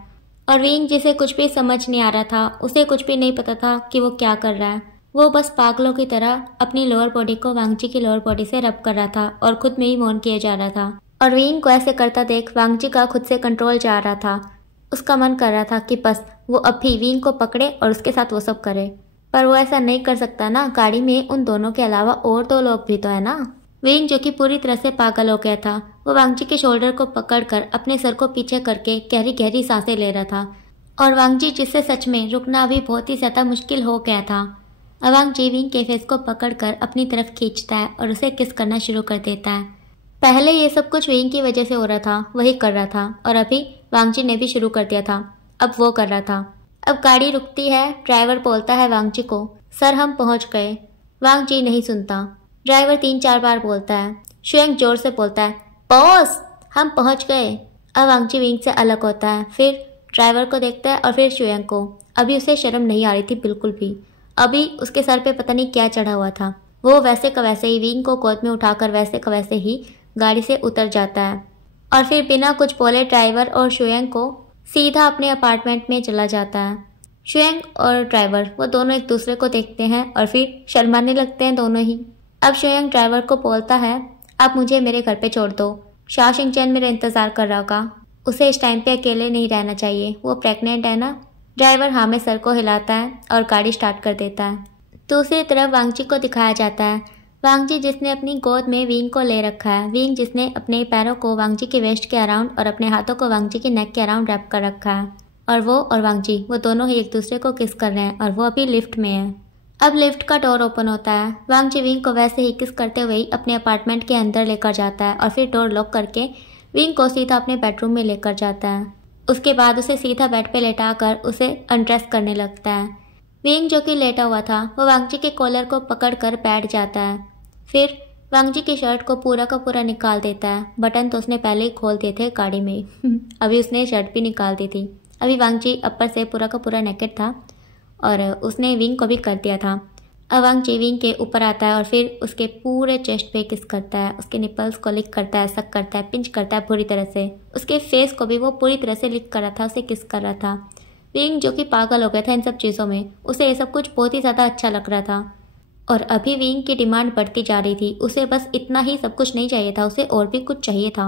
और विंग जिसे कुछ भी समझ नहीं आ रहा था, उसे कुछ भी नहीं पता था कि वो क्या कर रहा है। वो बस पागलों की तरह अपनी लोअर बॉडी को वांग जी की लोअर बॉडी से रब कर रहा था और खुद में ही मौन किया जा रहा था। और विंग को ऐसे करता देख वांग जी का खुद से कंट्रोल जा रहा था। उसका मन कर रहा था कि बस वो अब भी विंग को पकड़े और उसके साथ वो सब करे। पर वो ऐसा नहीं कर सकता ना, गाड़ी में उन दोनों के अलावा और 2 लोग भी तो है ना। विंग जो कि पूरी तरह से पागल हो गया था, वो वांग जी के शोल्डर को पकड़कर अपने सर को पीछे करके गहरी गहरी सांसें ले रहा था। और वांग जी जिससे सच में रुकना अभी बहुत ही ज़्यादा मुश्किल हो गया था। अब वांग जी विंग के फेस को पकड़कर अपनी तरफ खींचता है और उसे किस करना शुरू कर देता है। पहले ये सब कुछ विंग की वजह से हो रहा था, वही कर रहा था। और अभी वांग जी ने भी शुरू कर दिया था, अब वो कर रहा था। अब गाड़ी रुकती है। ड्राइवर बोलता है वांग जी को सर हम पहुंच गए। वांग जी नहीं सुनता। ड्राइवर 3-4 बार बोलता है। शुएंग जोर से बोलता है बॉस हम पहुंच गए। अब वांग जी विंग से अलग होता है, फिर ड्राइवर को देखता है और फिर शुएंग को। अभी उसे शर्म नहीं आ रही थी बिल्कुल भी। अभी उसके सर पे पता नहीं क्या चढ़ा हुआ था। वो वैसे का वैसे ही विंग को गोद में उठाकर वैसे का वैसे ही गाड़ी से उतर जाता है और फिर बिना कुछ बोले ड्राइवर और शुएंग को सीधा अपने अपार्टमेंट में चला जाता है। शुएंग और ड्राइवर वो दोनों एक दूसरे को देखते हैं और फिर शर्माने लगते हैं दोनों ही। अब शुएंग ड्राइवर को बोलता है आप मुझे मेरे घर पे छोड़ दो, शा शिंग-चैन मेरा इंतज़ार कर रहा होगा, उसे इस टाइम पे अकेले नहीं रहना चाहिए, वो प्रेग्नेंट है ना। ड्राइवर हाँ में सर को हिलाता है और गाड़ी स्टार्ट कर देता है। दूसरी तरफ वांग जी को दिखाया जाता है। वांग जी जिसने अपनी गोद में विंग को ले रखा है, विंग जिसने अपने पैरों को वांग जी के वेस्ट के अराउंड और अपने हाथों को वांग जी के नेक के अराउंड रैप कर रखा है। और वो और वांग जी वो दोनों ही एक दूसरे को किस कर रहे हैं और वो अभी लिफ्ट में है। अब लिफ्ट का डोर ओपन होता है। वांग जी विंग को वैसे ही किस करते हुए ही अपने अपार्टमेंट के अंदर लेकर जाता है और फिर डोर लॉक करके विंग को सीधा अपने बेडरूम में लेकर जाता है। उसके बाद उसे सीधा बेड पे लेटाकर उसे अनड्रेस करने लगता है। विंग जो कि लेटा हुआ था वो वांग जी के कॉलर को पकड़कर बैठ जाता है। फिर वांग जी की शर्ट को पूरा का पूरा निकाल देता है। बटन तो उसने पहले ही खोल दिए थे गाड़ी में अभी उसने शर्ट भी निकाल दी थी। अभी वांग जी अपर से पूरा का पूरा नेकेड था और उसने विंग को भी कर दिया था। अब वांग जी विंग के ऊपर आता है और फिर उसके पूरे चेस्ट पे किस करता है, उसके निपल्स को लिक करता है, सक करता है, पिंच करता है पूरी तरह से। उसके फेस को भी वो पूरी तरह से लिक कर रहा था, उसे किस कर रहा था। विंग जो कि पागल हो गया था इन सब चीज़ों में, उसे ये सब कुछ बहुत ही ज़्यादा अच्छा लग रहा था। और अभी विंग की डिमांड बढ़ती जा रही थी। उसे बस इतना ही सब कुछ नहीं चाहिए था, उसे और भी कुछ चाहिए था।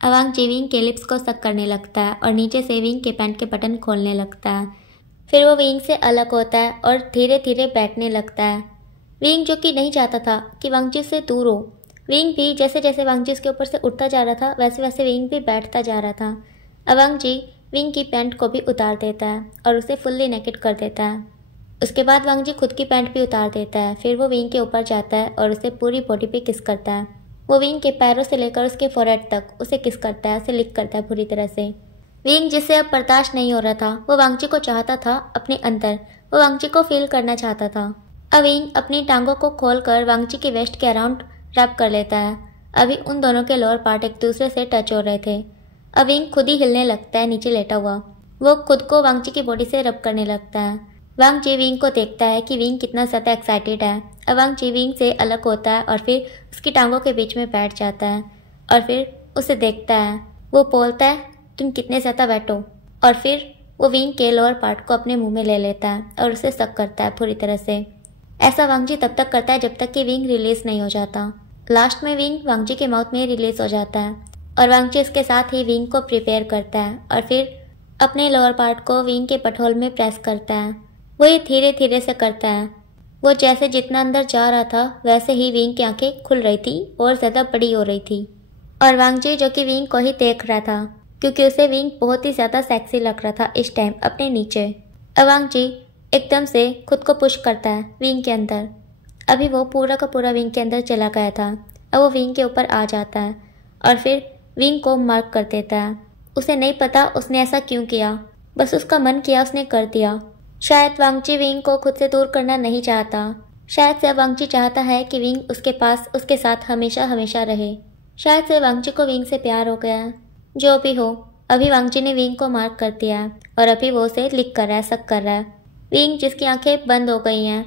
अब वांग जी विंग के लिप्स को सक करने लगता है और नीचे से विंग के पैंट के बटन खोलने लगता है। फिर वो विंग से अलग होता है और धीरे धीरे बैठने लगता है। विंग जो कि नहीं चाहता था कि वांग जी से दूर हो। विंग भी जैसे जैसे वांग जी उसके ऊपर से उठता जा रहा था वैसे वैसे विंग भी बैठता जा रहा था। अब वांग जी विंग की पैंट को भी उतार देता है और उसे फुल्ली नेकेड कर देता है। उसके बाद वांग जी खुद की पैंट भी उतार देता है। फिर वो विंग के ऊपर जाता है और उसे पूरी बॉडी पे किस करता है। वो विंग के पैरों से लेकर उसके फोरहेड तक उसे किस करता है, उसे लिक करता है पूरी तरह से। विंग जिसे अब बर्दाश्त नहीं हो रहा था, वो वांग जी को चाहता था अपने अंदर, वो वांग जी को फील करना चाहता था। अब विंग अपनी टांगों को खोलकर वांग जी के वेस्ट के अराउंड रैप कर लेता है। अभी उन दोनों के लोअर पार्ट एक दूसरे से टच हो रहे थे। अब विंग खुद ही हिलने लगता है नीचे लेटा हुआ। वो खुद को वांग जी की बॉडी से रब करने लगता है। वांग जी विंग को देखता है कि विंग कितना ज़्यादा एक्साइटेड है। अब वांग जी विंग से अलग होता है और फिर उसकी टांगों के बीच में बैठ जाता है और फिर उसे देखता है। वो बोलता है तुम कितने ज़्यादा बैठो, और फिर वो विंग के लोअर पार्ट को अपने मुंह में ले लेता है और उसे सक करता है पूरी तरह से। ऐसा वांग जी तब तक करता है जब तक कि विंग रिलीज नहीं हो जाता। लास्ट में विंग वांग जी के माउथ में रिलीज हो जाता है और वांग जी उसके साथ ही विंग को प्रिपेयर करता है और फिर अपने लोअर पार्ट को विंग के पटहोल में प्रेस करता है। वो ये धीरे धीरे से करता है। वो जैसे जितना अंदर जा रहा था वैसे ही विंग की आंखें खुल रही थी और ज़्यादा बड़ी हो रही थी। और वांग जी जो कि विंग को ही देख रहा था क्योंकि उसे विंग बहुत ही ज़्यादा सेक्सी लग रहा था इस टाइम अपने नीचे। अब वांग जी एकदम से खुद को पुश करता है विंग के अंदर। अभी वो पूरा का पूरा विंग के अंदर चला गया था। अब वो विंग के ऊपर आ जाता है और फिर विंग को मार्क कर देता है। उसे नहीं पता उसने ऐसा क्यों किया, बस उसका मन किया उसने कर दिया। शायद वांग जी विंग को खुद से दूर करना नहीं चाहता। शायद से वांग जी चाहता है कि विंग उसके पास उसके साथ हमेशा हमेशा रहे। शायद से वांग जी को विंग से प्यार हो गया है। जो भी हो, अभी वांग जी ने विंग को मार्क कर दिया है और अभी वो उसे लिक कर रहा है, सक कर रहा है। विंग जिसकी आंखें बंद हो गई हैं,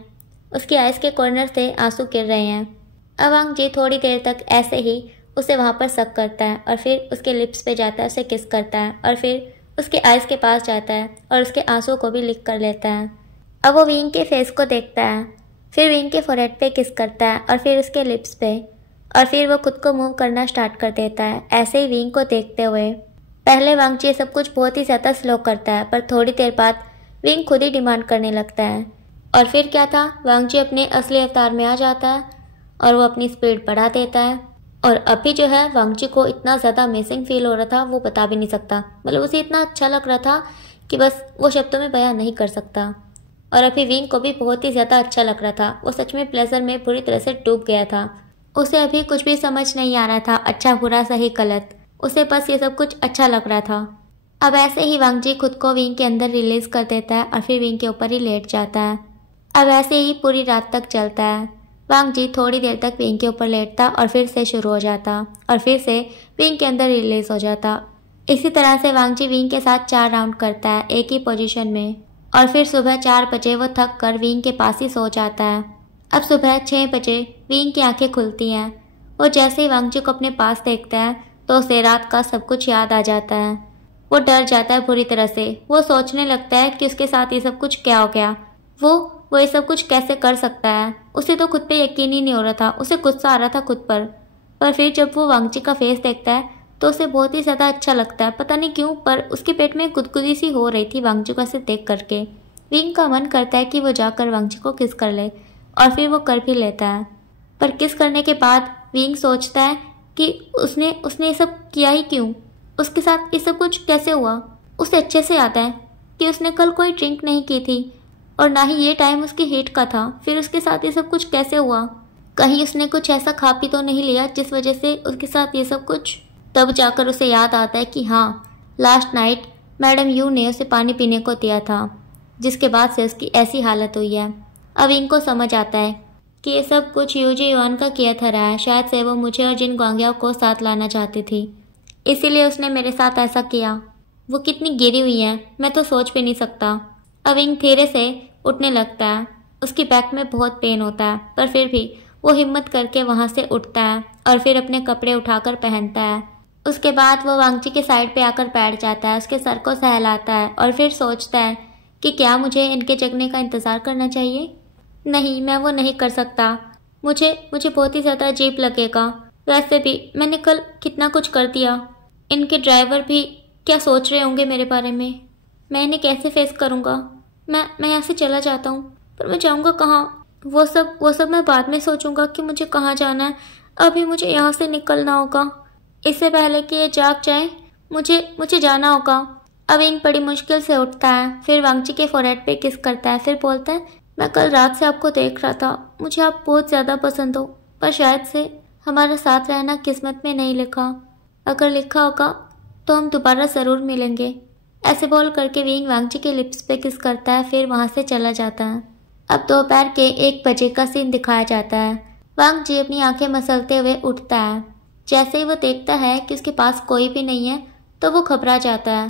उसकी आइज के कॉर्नर से आंसू गिर रहे हैं। अब वांग जी थोड़ी देर तक ऐसे ही उसे वहाँ पर सक करता है और फिर उसके लिप्स पे जाता है, उसे किस करता है और फिर उसके आइज के पास जाता है और उसके आंसू को भी लिक कर लेता है। अब वो विंग के फेस को देखता है, फिर विंग के फोरहेड पे किस करता है और फिर उसके लिप्स पे, और फिर वो खुद को मूव करना स्टार्ट कर देता है ऐसे ही विंग को देखते हुए। पहले वांग जी सब कुछ बहुत ही ज़्यादा स्लो करता है पर थोड़ी देर बाद विंग खुद ही डिमांड करने लगता है। और फिर क्या था, वांग जी अपने असली अवतार में आ जाता है और वो अपनी स्पीड बढ़ा देता है। और अभी जो है वांग जी को इतना ज़्यादा अमेजिंग फील हो रहा था वो बता भी नहीं सकता। मतलब उसे इतना अच्छा लग रहा था कि बस वो शब्दों में बयां नहीं कर सकता। और अभी विंग को भी बहुत ही ज़्यादा अच्छा लग रहा था। वो सच में प्लेजर में पूरी तरह से डूब गया था। उसे अभी कुछ भी समझ नहीं आ रहा था, अच्छा बुरा सही गलत, उसे बस ये सब कुछ अच्छा लग रहा था। अब ऐसे ही वांग जी खुद को विंग के अंदर रिलीज कर देता है और फिर विंग के ऊपर ही लेट जाता है। अब ऐसे ही पूरी रात तक चलता है। वांग जी थोड़ी देर तक विंग के ऊपर लेटता और फिर से शुरू हो जाता और फिर से विंग के अंदर रिलीज हो जाता। इसी तरह से वांग जी विंग के साथ 4 राउंड करता है एक ही पोजीशन में और फिर सुबह 4 बजे वो थक कर विंग के पास ही सो जाता है। अब सुबह 6 बजे विंग की आंखें खुलती हैं। वो जैसे ही वांग जी को अपने पास देखता है तो उसे रात का सब कुछ याद आ जाता है। वो डर जाता है पूरी तरह से। वो सोचने लगता है कि उसके साथ ये सब कुछ क्या हो गया, वो ये सब कुछ कैसे कर सकता है। उसे तो खुद पे यकीन ही नहीं हो रहा था, उसे गुस्सा आ रहा था खुद पर फिर जब वो वांग जी का फेस देखता है तो उसे बहुत ही ज़्यादा अच्छा लगता है। पता नहीं क्यों, पर उसके पेट में गुदगुदी सी हो रही थी वांग जी को ऐसे देख करके। विंग का मन करता है कि वो जाकर वांग जी को किस कर ले और फिर वो कर भी लेता है। पर किस करने के बाद विंग सोचता है कि उसने ये सब किया ही क्यों, उसके साथ ये सब कुछ कैसे हुआ। उसे अच्छे से आता है कि उसने कल कोई ड्रिंक नहीं की थी और ना ही ये टाइम उसकी हिट का था। फिर उसके साथ ये सब कुछ कैसे हुआ, कहीं उसने कुछ ऐसा खा पी तो नहीं लिया जिस वजह से उसके साथ ये सब कुछ। तब जाकर उसे याद आता है कि हाँ, लास्ट नाइट मैडम यू ने उसे पानी पीने को दिया था, जिसके बाद से उसकी ऐसी हालत हुई है। अब इनको समझ आता है कि ये सब कुछ यूजी युआन का किया था रहा है। शायद से वो मुझे और जिन ग्वांग्याओं को साथ लाना चाहती थी, इसीलिए उसने मेरे साथ ऐसा किया। वो कितनी गिरी हुई है मैं तो सोच भी नहीं सकता। अब इंग धीरे से उठने लगता है। उसकी बैक में बहुत पेन होता है पर फिर भी वो हिम्मत करके वहाँ से उठता है और फिर अपने कपड़े उठाकर पहनता है। उसके बाद वो वांग जी के साइड पे आकर बैठ जाता है, उसके सर को सहलाता है और फिर सोचता है कि क्या मुझे इनके जगने का इंतज़ार करना चाहिए। नहीं, मैं वो नहीं कर सकता। मुझे बहुत ही ज़्यादा अजीब लगेगा। वैसे भी मैंने कल कितना कुछ कर दिया। इनके ड्राइवर भी क्या सोच रहे होंगे मेरे बारे में, मैं इन्हें कैसे फेस करूँगा। मैं यहाँ से चला जाता हूँ, पर मैं जाऊँगा कहाँ, वो सब मैं बाद में सोचूंगा कि मुझे कहाँ जाना है। अभी मुझे यहाँ से निकलना होगा, इससे पहले कि ये जाग जाए मुझे जाना होगा। अब इंग बड़ी मुश्किल से उठता है, फिर वांग जी के फोरहेड पे किस करता है, फिर बोलता है मैं कल रात से आपको देख रहा था, मुझे आप बहुत ज़्यादा पसंद हो, पर शायद से हमारा साथ रहना किस्मत में नहीं लिखा। अगर लिखा होगा तो हम दोबारा ज़रूर मिलेंगे। ऐसे बोल करके विंग वांग जी के लिप्स पे किस करता है, फिर वहाँ से चला जाता है। अब दोपहर के 1 बजे का सीन दिखाया जाता है। वांग जी अपनी आंखें मसलते हुए उठता है। जैसे ही वो देखता है कि उसके पास कोई भी नहीं है तो वो घबरा जाता है।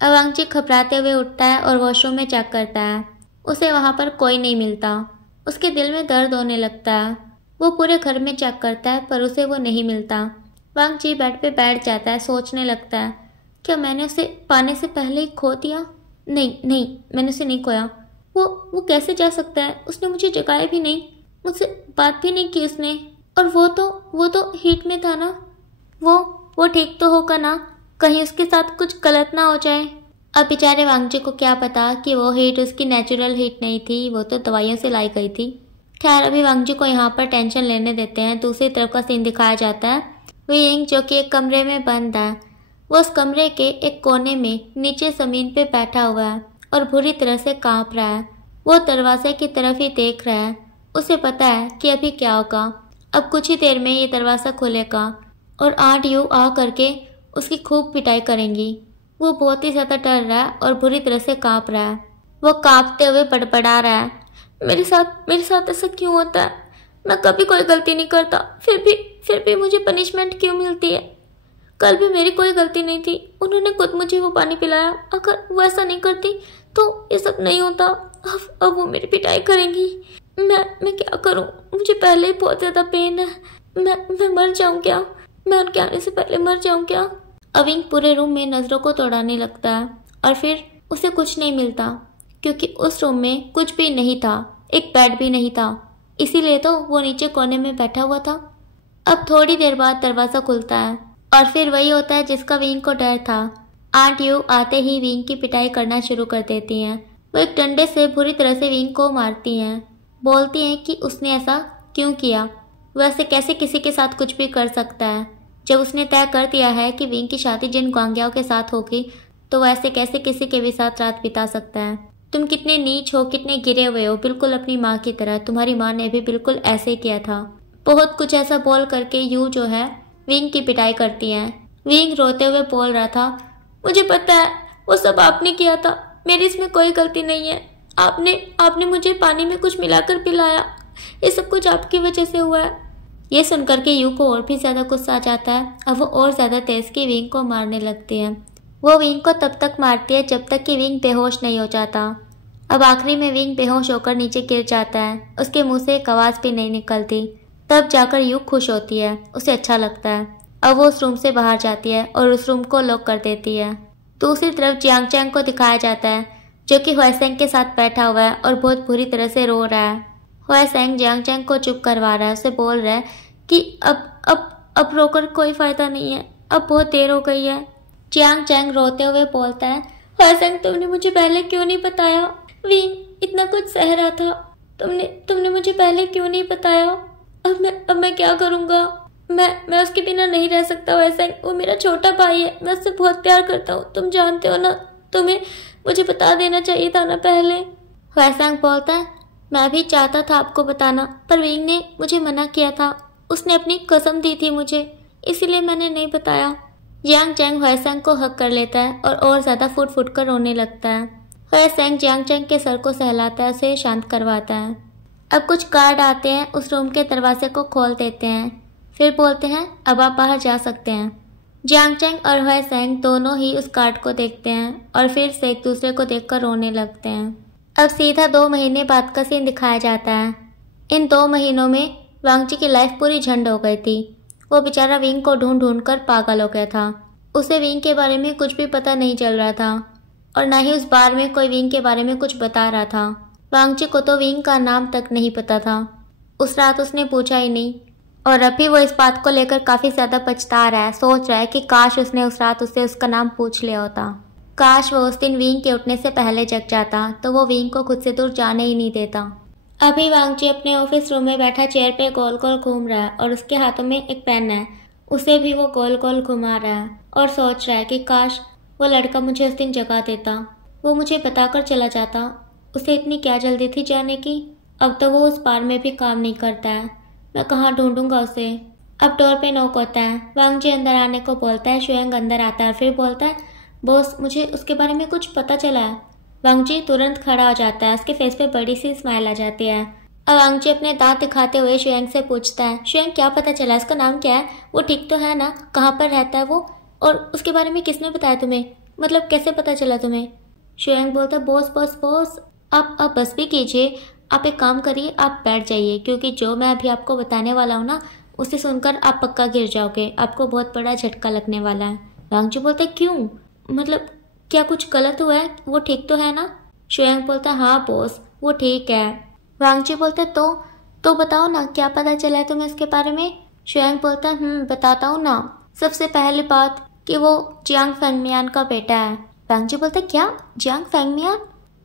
अब वांग जी घबराते हुए उठता है और वॉशरूम में चेक करता है। उसे वहाँ पर कोई नहीं मिलता। उसके दिल में दर्द होने लगता है। वो पूरे घर में चेक करता है पर उसे वो नहीं मिलता। वांग जी बेड पे बैठ जाता है, सोचने लगता है, क्या मैंने उसे पाने से पहले ही खो दिया? नहीं नहीं, मैंने उसे नहीं खोया। वो कैसे जा सकता है? उसने मुझे जगाया भी नहीं, मुझसे बात भी नहीं की उसने। और वो तो हीट में था ना। वो ठीक तो होगा ना? कहीं उसके साथ कुछ गलत ना हो जाए। अब बेचारे वांग जी को क्या पता कि वो हीट उसकी नेचुरल हीट नहीं थी, वो तो दवाइयों से लाई गई थी। खैर अभी वांग जी को यहाँ पर टेंशन लेने देते हैं। दूसरी तरफ का सीन दिखाया जाता है। विंग जो कि एक कमरे में बंद है, वो उस कमरे के एक कोने में नीचे जमीन पे बैठा हुआ है और बुरी तरह से कांप रहा है। वो दरवाजे की तरफ ही देख रहा है। उसे पता है कि अभी क्या होगा। अब कुछ ही देर में ये दरवाज़ा खुलेगा और आंट यू आ करके उसकी खूब पिटाई करेंगी। वो बहुत ही ज़्यादा डर रहा है और बुरी तरह से कांप रहा है। वो कांपते हुए बड़बड़ा रहा है, मेरे साथ ऐसा क्यों होता है? मैं कभी कोई गलती नहीं करता, फिर भी मुझे पनिशमेंट क्यों मिलती है? कल भी मेरी कोई गलती नहीं थी, उन्होंने खुद मुझे वो पानी पिलाया। अगर वो ऐसा नहीं करती तो ये सब नहीं होता। अब वो मेरी पिटाई करेंगी। मैं क्या करूं? मुझे पहले ही बहुत ज़्यादा पेन है। मैं मर जाऊं क्या? मैं उनके आने से पहले मर जाऊं क्या? अविंग पूरे रूम में नज़रों को दौड़ाने लगता है और फिर उसे कुछ नहीं मिलता, क्योंकि उस रूम में कुछ भी नहीं था। एक बेड भी नहीं था, इसीलिए तो वो नीचे कोने में बैठा हुआ था। अब थोड़ी देर बाद दरवाज़ा खुलता है और फिर वही होता है जिसका विंग को डर था। आंट यू आते ही विंग की पिटाई करना शुरू कर देती हैं। वो एक डंडे से बुरी तरह से विंग को मारती हैं। बोलती हैं कि उसने ऐसा क्यों किया, वैसे कैसे किसी के साथ कुछ भी कर सकता है। जब उसने तय कर दिया है कि विंग की शादी जिन ग्वांग्याओं के साथ होगी, तो वैसे कैसे किसी के भी साथ रात बिता सकता है। तुम कितने नीच हो, कितने गिरे हुए हो, बिल्कुल अपनी माँ की तरह। तुम्हारी माँ ने भी बिल्कुल ऐसे किया था। बहुत कुछ ऐसा बोल करके यू जो है विंग की पिटाई करती हैं। विंग रोते हुए बोल रहा था, मुझे पता है वो सब आपने किया था, मेरी इसमें कोई गलती नहीं है। आपने मुझे पानी में कुछ मिलाकर पिलाया, ये सब कुछ आपकी वजह से हुआ है। ये सुनकर के यू को और भी ज़्यादा गुस्सा आ जाता है। अब वो और ज़्यादा तेज़ की विंग को मारने लगती है। वो विंग को तब तक मारती है जब तक कि विंग बेहोश नहीं हो जाता। अब आखिरी में विंग बेहोश होकर नीचे गिर जाता है। उसके मुंह से एक आवाज़ भी नहीं निकलती। तब जाकर यू खुश होती है, उसे अच्छा लगता है। अब वो उस रूम से बाहर जाती है और उस रूम को लॉक कर देती है। दूसरी तरफ जियांग चैंग को दिखाया जाता है, जो कि ह्वेसेंग के साथ बैठा हुआ है और बहुत बुरी तरह से रो रहा है। ह्वेसेंग जियांग चैंग को चुप करवा रहा है। उसे बोल रहा है कि अब रोकर कोई फ़ायदा नहीं है, अब बहुत देर हो गई है। जियांग चैंग रोते हुए बोलता है, ह्वेसेंग तुमने मुझे पहले क्यों नहीं बताया? विंग इतना कुछ सह रहा था, तुमने मुझे पहले क्यों नहीं बताया? अब मैं क्या करूँगा? मैं उसके बिना नहीं रह सकता। ह्वेसेंग वो मेरा छोटा भाई है, मैं उससे बहुत प्यार करता हूँ, तुम जानते हो ना। तुम्हें मुझे बता देना चाहिए था ना पहले। ह्वेसेंग बोलता है, मैं भी चाहता था आपको बताना, पर विंग ने मुझे मना किया था। उसने अपनी कसम दी थी मुझे, इसीलिए मैंने नहीं बताया। जियांग चैंग ह्वेसेंग को हक कर लेता है और ज़्यादा फुट फुट कर रोने लगता है। ह्वेसेंग जियांग चैंग के सर को सहलाता है, उसे शांत करवाता है। अब कुछ गार्ड आते हैं, उस रूम के दरवाजे को खोल देते हैं, फिर बोलते हैं अब आप बाहर जा सकते हैं। जियांग चैंग और ह्वेसेंग दोनों ही उस गार्ड को देखते हैं और फिर से एक दूसरे को देखकर रोने लगते हैं। अब सीधा 2 महीने बाद का सीन दिखाया जाता है। इन 2 महीनों में वांग जी की लाइफ पूरी झंड हो गई थी। वो बेचारा विंग को ढूंढ ढूंढ कर पागल हो गया था। उसे विंग के बारे में कुछ भी पता नहीं चल रहा था और न ही उस बार में कोई विंग के बारे में कुछ बता रहा था। वांग जी को तो विंग का नाम तक नहीं पता था। उस रात उसने पूछा ही नहीं और अभी वो इस बात को लेकर काफ़ी ज़्यादा पछता रहा है। सोच रहा है कि काश उसने उस रात उससे उसका नाम पूछ लिया होता। काश वो उस दिन विंग के उठने से पहले जग जाता तो वो विंग को खुद से दूर जाने ही नहीं देता। अभी वांग जी अपने ऑफिस रूम में बैठा चेयर पे गोल गोल घूम रहा है और उसके हाथों में एक पेन है। उसे भी वो गोल गोल घुमा रहा है और सोच रहा है कि काश वो लड़का मुझे उस दिन जगा देता, वो मुझे बताकर चला जाता। उसे इतनी क्या जल्दी थी जाने की। अब तो वो उस बार में भी काम नहीं करता है। मैं कहाँ ढूंढूंगा उसे। अब डोर पे नॉक होता है। वांग जी अंदर आने को बोलता है। शुएंग अंदर आता है, फिर बोलता है, बॉस मुझे उसके बारे में कुछ पता चला है। वांग जी तुरंत खड़ा हो जाता है, उसके फेस पे बड़ी सी स्माइल आ जाती है। अब वांग जी अपने दांत दिखाते हुए शुएंग से पूछता है, शुएंग क्या पता चला, उसका नाम क्या है, वो ठीक तो है ना, कहाँ पर रहता है वो, और उसके बारे में किसने बताया तुम्हें, मतलब कैसे पता चला तुम्हें? शुएंग बोलता, बॉस बॉस बॉस आप बस भी कीजिए। आप एक काम करिए, आप बैठ जाइए, क्योंकि जो मैं अभी आपको बताने वाला हूँ ना, उसे सुनकर आप पक्का गिर जाओगे। आपको बहुत बड़ा झटका लगने वाला है। वांगजी बोलते क्यों, मतलब क्या कुछ गलत हुआ है? वो ठीक तो है ना? शुयांग बोलता हाँ बॉस, वो ठीक है। वांगजी बोलते तो बताओ ना, क्या पता चला है तुम्हें इसके बारे में? शुयांग बोलता बताता हूँ ना। सबसे पहली बात कि वो जियांग फेंगमियान का बेटा है। वांगजी बोलते क्या, जियांग फेंगमियान?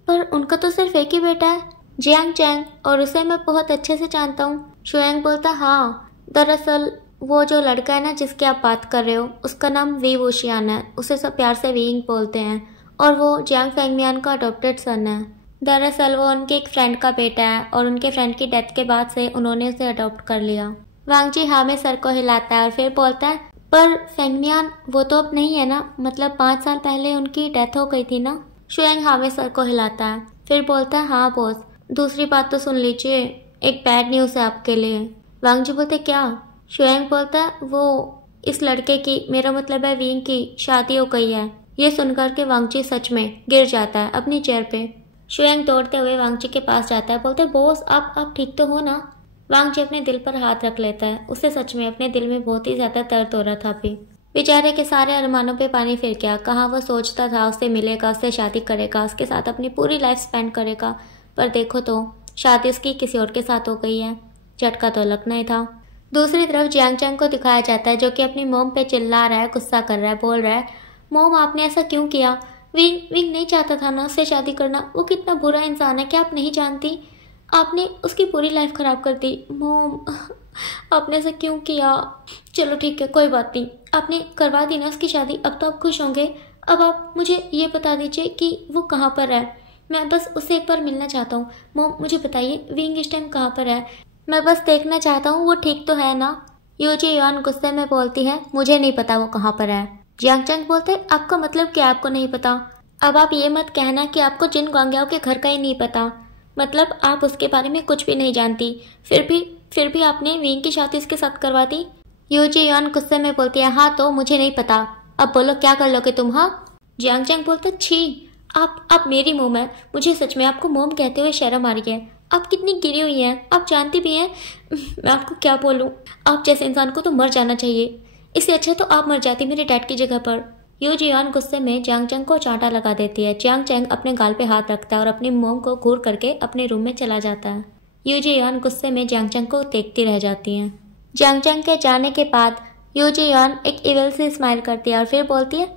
पर उनका तो सिर्फ एक ही बेटा है, जियांग चैंग, और उसे मैं बहुत अच्छे से जानता हूँ। शुयांग बोलता हाँ, दरअसल वो जो लड़का है ना जिसकी आप बात कर रहे हो, उसका नाम वी वोशियान है। उसे सब प्यार से वीइंग बोलते हैं, और वो जियांग फेंगमियान का अडॉप्टेड सन है। दरअसल वो उनके एक फ्रेंड का बेटा है, और उनके फ्रेंड की डेथ के बाद से उन्होंने उसे अडॉप्ट कर लिया। वांगजी हाँ में सर को हिलाता है और फिर बोलता है पर फेंगमियान वो तो अब नहीं है ना, मतलब 5 साल पहले उनकी डेथ हो गई थी ना? शुयांग हाँ में सर को हिलाता है, फिर बोलता है हाँ बॉस, दूसरी बात तो सुन लीजिए, एक बैड न्यूज़ है आपके लिए। वांगजी बोलते क्या? शुयांग बोलता है वो इस लड़के की, मेरा मतलब है वीइंग की, शादी हो गई है। ये सुनकर के वांगजी सच में गिर जाता है अपनी चेयर पे। शुयांग दौड़ते हुए वांगजी के पास जाता है, बोलते बॉस आप ठीक तो हो ना? वांगजी अपने दिल पर हाथ रख लेता है। उसे सच में अपने दिल में बहुत ही ज्यादा दर्द हो रहा था अभी। बेचारे के सारे अरमानों पे पानी फिर गया। कहाँ वो सोचता था उससे मिलेगा, उससे शादी करेगा, उसके साथ अपनी पूरी लाइफ स्पेंड करेगा, पर देखो तो शादी उसकी किसी और के साथ हो गई है। झटका तो लगना ही था। दूसरी तरफ जियांग चैंग को दिखाया जाता है जो कि अपनी मोम पे चिल्ला रहा है, गुस्सा कर रहा है, बोल रहा है मोम आपने ऐसा क्यों किया? विंग नहीं चाहता था ना उससे शादी करना, वो कितना बुरा इंसान है क्या आप नहीं जानती? आपने उसकी पूरी लाइफ खराब कर दी। मोम आपने ऐसा क्यों किया? चलो ठीक है कोई बात नहीं, आपने करवा दी ना उसकी शादी, अब तो आप खुश होंगे। अब आप मुझे ये बता दीजिए कि वो कहाँ पर है, मैं बस उससे एक बार मिलना चाहता हूँ। मोम मुझे बताइए विंग इस टाइम कहाँ पर है, मैं बस देखना चाहता हूँ वो ठीक तो है ना? यूजी युआन गुस्से में बोलती है मुझे नहीं पता वो कहाँ पर है। जियांग चैंग बोलते आपका मतलब क्या आपको नहीं पता? अब आप ये मत कहना कि आपको जिन ग्वांग्याओ के घर का ही नहीं पता, मतलब आप उसके बारे में कुछ भी नहीं जानती, फिर भी आपने विंग की शादी इसके साथ करवा दी। यूजी युआन गुस्से में बोलती है हाँ तो मुझे नहीं पता, अब बोलो क्या कर लोगे तुम? हाँ। जियांग चैंग बोलते छी, आप मेरी मोम है, मुझे सच में आपको मोम कहते हुए शर्म आ रही है। आप कितनी गिरी हुई हैं, आप जानती भी हैं। मैं आपको क्या बोलूं, आप जैसे इंसान को तो मर जाना चाहिए, इससे अच्छा तो आप मर जाती मेरे डैड की जगह पर। यू जियान गुस्से में जियांग चैंग को चांटा लगा देती है। जियांग चैंग अपने गाल पे हाथ रखता है और अपनी मोम को घूर करके अपने रूम में चला जाता है। यू जियान गुस्से में जियांग चैंग को देखती रह जाती है। जियांग चैंग के जाने के बाद यू जियान एक इविल से स्माइल करती है और फिर बोलती है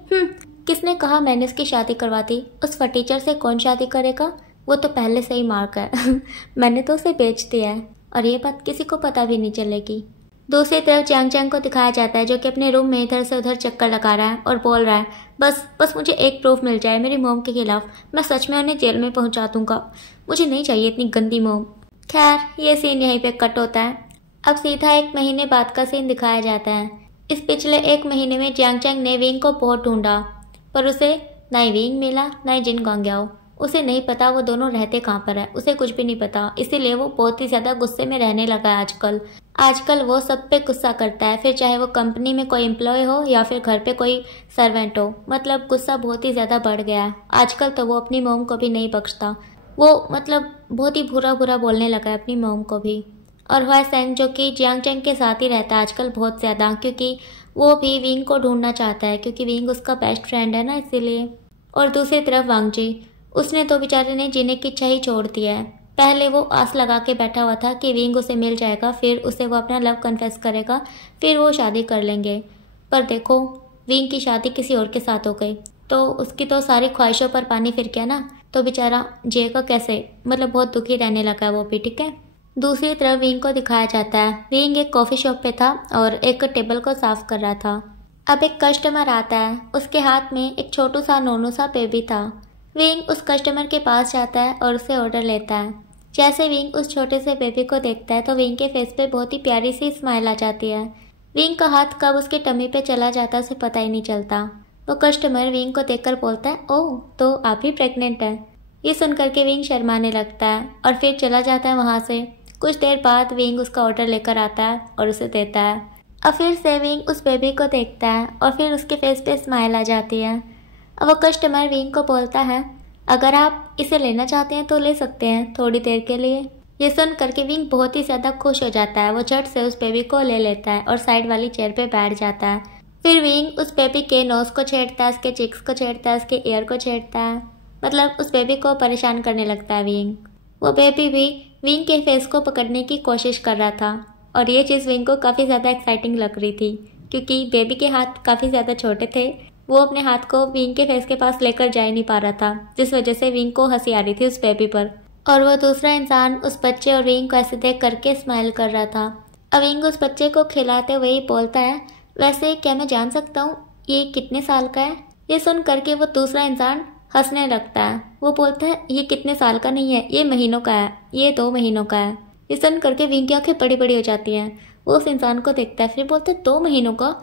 किसने कहा मैंने उसकी शादी करवा दी? उस फटीचर से कौन शादी करेगा, वो तो पहले से ही मार्क है। मैंने तो उसे बेच दिया है और ये बात किसी को पता भी नहीं चलेगी। दूसरी तरफ जियांग चैंग को दिखाया जाता है जो कि अपने रूम में इधर से उधर चक्कर लगा रहा है और बोल रहा है बस मुझे एक प्रूफ मिल जाए मेरी मोम के खिलाफ, मैं सच में उन्हें जेल में पहुंचा दूंगा। मुझे नहीं चाहिए इतनी गंदी मोम। खैर ये सीन यहीं पे कट होता है। अब सीधा 1 महीने बाद का सीन दिखाया जाता है। इस पिछले 1 महीने में जियांग चैंग ने विंग को बहुत ढूंढा, पर उसे ना ही विंग मिला ना ही जिन गांग्याओ। उसे नहीं पता वो दोनों रहते कहाँ पर है, उसे कुछ भी नहीं पता, इसीलिए वो बहुत ही ज्यादा गुस्से में रहने लगा है आजकल वो सब पे गुस्सा करता है, फिर चाहे वो कंपनी में कोई एम्प्लॉय हो या फिर घर पे कोई सर्वेंट हो। मतलब गुस्सा बहुत ही ज़्यादा बढ़ गया है आजकल, तो वो अपनी मोम को भी नहीं बख्शता। वो मतलब बहुत ही बुरा बोलने लगा है अपनी मोम को भी। और हुआ सेंग जो कि जियांग चैंग के साथ ही रहता है आजकल बहुत ज़्यादा, क्योंकि वो भी विंग को ढूंढना चाहता है, क्योंकि विंग उसका बेस्ट फ्रेंड है ना, इसीलिए। और दूसरी तरफ वांगजी, उसने तो बेचारे ने जीने की इच्छा ही छोड़ दिया है। पहले वो आस लगा के बैठा हुआ था कि विंग उसे मिल जाएगा, फिर उसे वो अपना लव कन्फेस करेगा, फिर वो शादी कर लेंगे। पर देखो विंग की शादी किसी और के साथ हो गई, तो उसकी तो सारी ख्वाहिशों पर पानी फिर गया ना, तो बेचारा जिएगा कैसे? मतलब बहुत दुखी रहने लगा है वो भी। ठीक है, दूसरी तरफ विंग को दिखाया जाता है। विंग एक कॉफ़ी शॉप पे था और एक टेबल को साफ कर रहा था। अब एक कस्टमर आता है, उसके हाथ में एक छोटू सा नोनू सा बेबी था। विंग उस कस्टमर के पास जाता है और उससे ऑर्डर लेता है। जैसे विंग उस छोटे से बेबी को देखता है तो विंग के फेस पे बहुत ही प्यारी सी स्माइल आ जाती है। विंग का हाथ कब उसके टमी पे चला जाता है उसे पता ही नहीं चलता। वो कस्टमर विंग को देखकर बोलता है ओह तो आप ही प्रेग्नेंट है। ये सुनकर के विंग शर्माने लगता है और फिर चला जाता है वहाँ से। कुछ देर बाद विंग उसका ऑर्डर लेकर आता है और उसे देता है। अब फिर से विंग उस बेबी को देखता है और फिर उसके फेस पे स्माइल आ जाती है। अब वो कस्टमर विंग को बोलता है अगर आप इसे लेना चाहते हैं तो ले सकते हैं थोड़ी देर के लिए। ये सुन करके विंग बहुत ही ज़्यादा खुश हो जाता है। वो झट से उस बेबी को ले लेता है और साइड वाली चेयर पे बैठ जाता है। फिर विंग उस बेबी के नोज़ को छेड़ता है, उसके चिक्स को छेड़ता है, उसके ईयर को छेड़ता है, मतलब उस बेबी को परेशान करने लगता है विंग। वो बेबी भी विंग के फेस को पकड़ने की कोशिश कर रहा था और ये चीज़ विंग को काफ़ी ज़्यादा एक्साइटिंग लग रही थी क्योंकि बेबी के हाथ काफ़ी ज़्यादा छोटे थे। वो अपने हाथ को विंग के फेस के पास लेकर जा ही नहीं पा रहा था, जिस वजह से विंग को हंसी आ रही थी उस बेबी पर। और वो दूसरा इंसान उस बच्चे और विंग को ऐसे देख करके स्माइल कर रहा था। अब विंग उस बच्चे को खिलाते हुए ही बोलता है, वैसे क्या मैं जान सकता हूँ ये कितने साल का है? ये सुन करके वो दूसरा इंसान हंसने लगता है। वो बोलता है, ये कितने साल का नहीं है, ये महीनों का है, ये 2 महीनों का है। ये सुन करके विंग की आंखें बड़ी बड़ी हो जाती हैं। वो उस इंसान को देखता है, फिर बोलता है 2 महीनों का?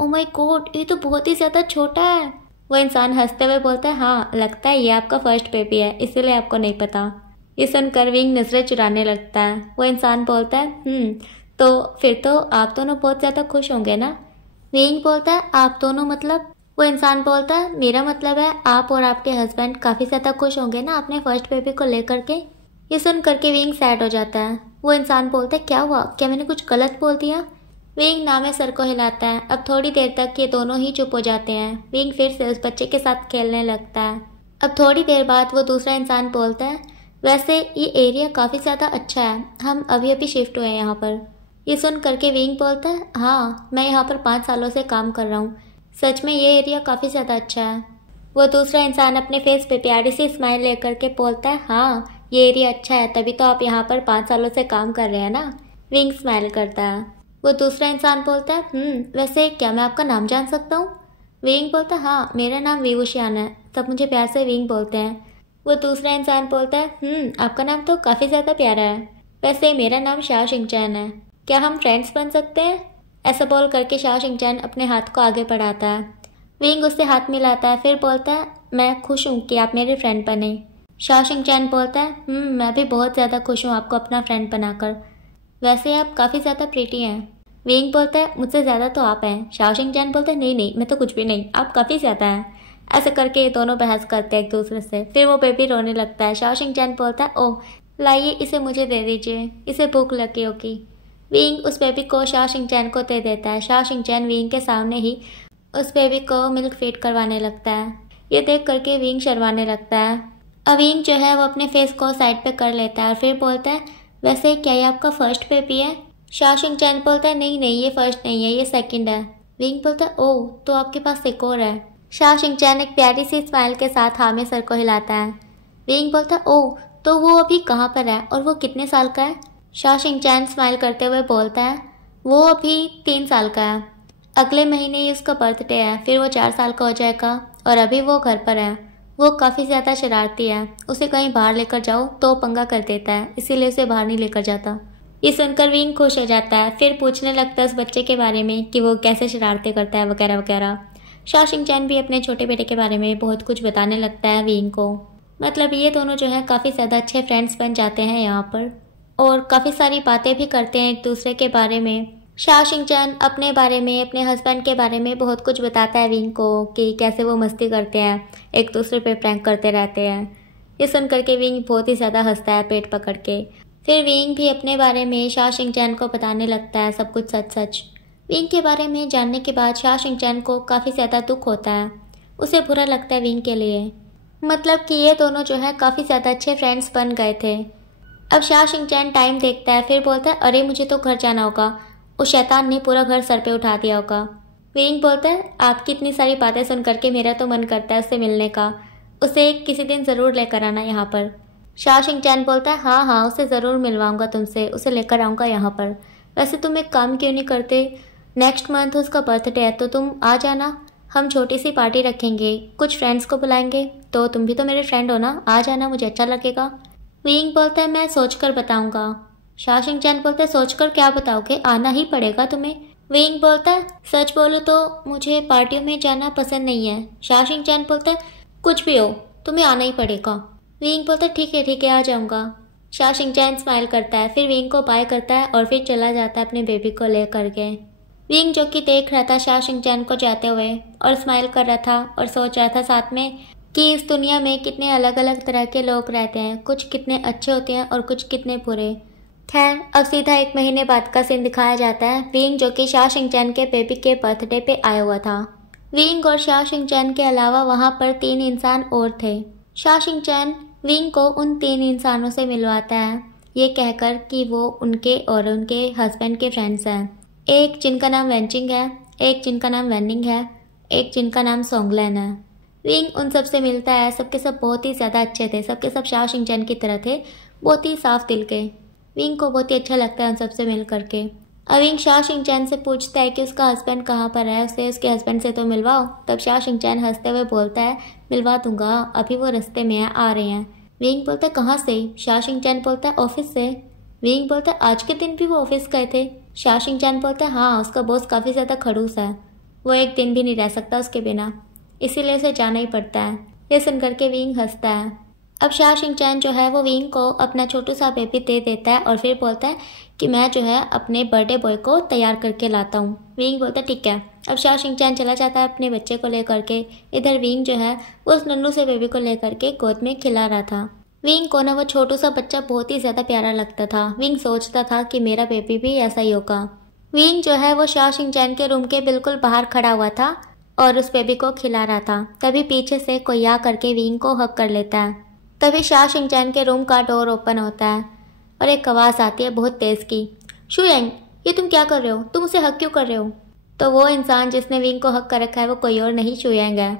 ओ माय गॉड, ये तो बहुत ही ज़्यादा छोटा है। वो इंसान हंसते हुए बोलता है, हाँ लगता है ये आपका फर्स्ट बेबी है, इसीलिए आपको नहीं पता। ये सुनकर विंग नजरें चुराने लगता है। वो इंसान बोलता है, तो फिर तो आप दोनों बहुत ज़्यादा खुश होंगे ना? विंग बोलता है, आप दोनों मतलब? वो इंसान बोलता है, मेरा मतलब है आप और आपके हस्बैंड काफ़ी ज़्यादा खुश होंगे ना अपने फर्स्ट बेबी को लेकर के। ये सुन करके विंग सैड हो जाता है। वो इंसान बोलता है, क्या हुआ, क्या मैंने कुछ गलत बोल दिया? विंग नामे सर को हिलाता है। अब थोड़ी देर तक ये दोनों ही चुप हो जाते हैं। विंग फिर से उस बच्चे के साथ खेलने लगता है। अब थोड़ी देर बाद वो दूसरा इंसान बोलता है, वैसे ये एरिया काफ़ी ज़्यादा अच्छा है, हम अभी अभी शिफ्ट हुए हैं यहाँ पर। ये सुन करके विंग बोलता है, हाँ मैं यहाँ पर 5 सालों से काम कर रहा हूँ, सच में ये एरिया काफ़ी ज़्यादा अच्छा है। वो दूसरा इंसान अपने फेस पे प्यारी सी स्माइल लेकर के बोलता है, हाँ ये एरिया अच्छा है, तभी तो आप यहाँ पर 5 सालों से काम कर रहे हैं ना। विंग स्माइल करता है। वो दूसरा इंसान बोलता है, वैसे क्या मैं आपका नाम जान सकता हूँ? विंग बोलता है, हाँ मेरा नाम विवुशियान है, सब मुझे प्यार से विंग बोलते हैं। वो दूसरा इंसान बोलता है, आपका नाम तो काफ़ी ज़्यादा प्यारा है, वैसे मेरा नाम शाओ शिंगचैन है, क्या हम फ्रेंड्स बन सकते हैं? ऐसा बोल करके शाओ शिंगचैन अपने हाथ को आगे बढ़ाता है। विंग उससे हाथ मिलाता है, फिर बोलता है, मैं खुश हूँ कि आप मेरे फ्रेंड बने। शाओ शिंगचैन बोलता है, मैं भी बहुत ज़्यादा खुश हूँ आपको अपना फ्रेंड बनाकर, वैसे आप काफ़ी ज़्यादा प्रीटी हैं। विंग बोलता है, मुझसे ज़्यादा तो आप हैं। शाओ शिंगचैन बोलता है, नहीं मैं तो कुछ भी नहीं, आप काफ़ी ज़्यादा हैं। ऐसे करके ये दोनों बहस करते हैं एक दूसरे से। फिर वो बेबी रोने लगता है। शाओ शिंगचैन बोलता है, ओह लाइए इसे मुझे दे दीजिए, इसे भूख लगी होगी। विंग उस बेबी को शाओ शिंगचैन को दे देता है। शाओ शिंगचैन विंग के सामने ही उस बेबी को मिल्क फीड करवाने लगता है। ये देख करके विंग शर्माने लगता है। अब विंग जो है वो अपने फेस को साइड पे कर लेता है और फिर बोलता है, वैसे क्या ये आपका फर्स्ट बेबी है? शाओ शिंगचैन बोलता है, नहीं ये फर्स्ट नहीं है, ये सेकंड है। विंग बोलता है, ओह तो आपके पास एक और है। शाओ शिंगचैन एक प्यारी सी स्माइल के साथ हाँ में सर को हिलाता है। विंग बोलता है, ओह तो वो अभी कहाँ पर है और वो कितने साल का है? शाओ शिंगचैन स्माइल करते हुए बोलता है, वो अभी 3 साल का है, अगले महीने ही उसका बर्थडे है, फिर वो 4 साल का हो जाएगा और अभी वो घर पर है। वो काफ़ी ज़्यादा शरारती है, उसे कहीं बाहर लेकर जाओ तो पंगा कर देता है, इसीलिए उसे बाहर नहीं लेकर जाता। ये सुनकर विंग खुश हो जाता है। फिर पूछने लगता है उस बच्चे के बारे में कि वो कैसे शरारतें करता है वगैरह वगैरह। शाओ शिंगचैन भी अपने छोटे बेटे के बारे में बहुत कुछ बताने लगता है विंग को। मतलब ये दोनों जो है काफ़ी ज़्यादा अच्छे फ्रेंड्स बन जाते हैं यहाँ पर और काफ़ी सारी बातें भी करते हैं एक दूसरे के बारे में। शाओ शिंगचैन अपने बारे में, अपने हस्बैंड के बारे में बहुत कुछ बताता है विंग को कि कैसे वो मस्ती करते हैं, एक दूसरे पे प्रैंक करते रहते हैं। ये सुन करके विंग बहुत ही ज़्यादा हंसता है पेट पकड़ के। फिर विंग भी अपने बारे में शाओ शिंगचैन को बताने लगता है सब कुछ सच सच। विंग के बारे में जानने के बाद शाओ शिंगचैन को काफ़ी ज़्यादा दुख होता है, उसे बुरा लगता है विंग के लिए। मतलब कि ये दोनों जो है काफ़ी ज़्यादा अच्छे फ्रेंड्स बन गए थे। अब शाओ शिंगचैन टाइम देखता है, फिर बोलता है, अरे मुझे तो घर जाना होगा, उस शैतान ने पूरा घर सर पे उठा दिया होगा। विंग बोलता है, आपकी इतनी सारी बातें सुन करके मेरा तो मन करता है उससे मिलने का, उसे किसी दिन ज़रूर लेकर आना यहाँ पर। शाओ शिंगचैन बोलता है, हाँ उसे ज़रूर मिलवाऊंगा तुमसे, उसे लेकर आऊँगा यहाँ पर। वैसे तुम एक काम क्यों नहीं करते, नेक्स्ट मंथ उसका बर्थडे है तो तुम आ जाना, हम छोटी सी पार्टी रखेंगे, कुछ फ्रेंड्स को बुलाएंगे, तो तुम भी तो मेरे फ्रेंड हो ना, आ जाना, मुझे अच्छा लगेगा। विंग बोलता है, मैं सोचकर बताऊंगा। शाओ शिंगचैन बोलता है, सोचकर क्या बताओगे, आना ही पड़ेगा तुम्हें। विंग बोलता है, सच बोलो तो मुझे पार्टियों में जाना पसंद नहीं है। शाओ शिंगचैन बोलता है, कुछ भी हो तुम्हें आना ही पड़ेगा। विंग बोलता है, ठीक है आ जाऊंगा। शाओ शिंगचैन स्माइल करता है, फिर विंग को बाय करता है और फिर चला जाता है अपने बेबी को ले करके। विंग जो कि देख रहा था शाओ शिंगचैन को जाते हुए और स्माइल कर रहा था और सोच रहा था साथ में कि इस दुनिया में कितने अलग अलग तरह के लोग रहते हैं, कुछ कितने अच्छे होते हैं और कुछ कितने बुरे। खैर, अब सीधा 1 महीने बाद का सीन दिखाया जाता है। विंग जो कि शा शिंग-चैन के बेबी के बर्थडे पे आया हुआ था। विंग और शा शिंग-चैन के अलावा वहाँ पर 3 इंसान और थे। शा शिंग-चैन विंग को उन 3 इंसानों से मिलवाता है, ये कहकर कि वो उनके और उनके हस्बैंड के फ्रेंड्स हैं। एक जिनका नाम वेंचिंग है, एक जिनका नाम वेनिंग है, एक जिनका नाम सोंगलेन है। विंग उन सब से मिलता है। सबके सब बहुत ही ज़्यादा अच्छे थे, सबके सब शा शिंग-चैन की तरह थे, बहुत ही साफ दिल के। विंग को बहुत ही अच्छा लगता है उन सबसे मिल करके। अब विंग शा शिंग-चैन से पूछता है कि उसका हस्बैंड कहाँ पर है, उसे उसके हस्बैंड से तो मिलवाओ। तब शा शिंग-चैन हंसते हुए बोलता है, मिलवा दूंगा, अभी वो रास्ते में आ रहे हैं। विंग बोलता है कहाँ से? शा शिंग-चैन बोलता है ऑफिस से। विंग बोलता है आज के दिन भी वो ऑफिस गए थे? शा शिंग-चैन बोलता है हाँ, उसका बॉस काफ़ी ज़्यादा खड़ूस है, वो एक दिन भी नहीं रह सकता उसके बिना, इसीलिए उसे जाना ही पड़ता है। ये सुन करके विंग हंसता है। अब शा शिंग-चैन जो है वो विंग को अपना छोटू सा बेबी दे देता है और फिर बोलता है कि मैं जो है अपने बर्थडे बॉय को तैयार करके लाता हूँ। विंग बोलता है ठीक है। अब शा शिंग-चैन चला जाता है अपने बच्चे को लेकर के। इधर विंग जो है वो उस नन्नू से बेबी को लेकर के गोद में खिला रहा था। विंग को ना वो छोटू सा बच्चा बहुत ही ज़्यादा प्यारा लगता था। विंग सोचता था कि मेरा बेबी भी ऐसा ही होगा। विंग जो है वो शा शिंग-चैन के रूम के बिल्कुल बाहर खड़ा हुआ था और उस बेबी को खिला रहा था। तभी पीछे से कोई आ करके विंग को हक कर लेता है। तभी शा शिंग-चैन के रूम का डोर ओपन होता है और एक आवाज़ आती है बहुत तेज़ की, शुयेंग ये तुम क्या कर रहे हो, तुम उसे हक क्यों कर रहे हो? तो वो इंसान जिसने विंग को हक कर रखा है वो कोई और नहीं शुयेंग है।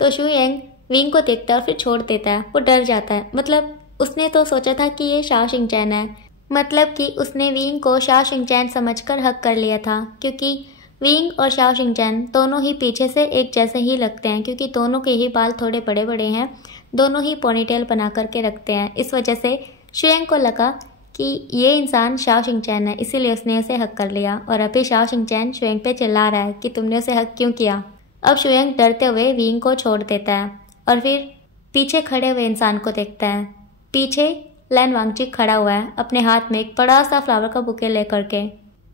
तो शुयेंग विंग को देखता है और फिर छोड़ देता है। वो डर जाता है, मतलब उसने तो सोचा था कि ये शा शिंग-चैन है, मतलब कि उसने विंग को शा शिंग-चैन समझकर हक कर लिया था, क्योंकि विंग और शा शिंग-चैन दोनों ही पीछे से एक जैसे ही लगते हैं, क्योंकि दोनों के ही बाल थोड़े बड़े बड़े हैं, दोनों ही पोनीटेल बना करके रखते हैं। इस वजह से शुयेंग को लगा कि ये इंसान शा शिंग-चैन है, इसीलिए उसने उसे हक कर लिया। और अभी शा शिंग-चैन शुयेंग पे चिल्ला रहा है कि तुमने उसे हक क्यों किया। अब शुयेंग डरते हुए विंग को छोड़ देता है और फिर पीछे खड़े हुए इंसान को देखता है। पीछे लैन वांगची खड़ा हुआ है अपने हाथ में एक बड़ा सा फ्लावर का बुके लेकर के।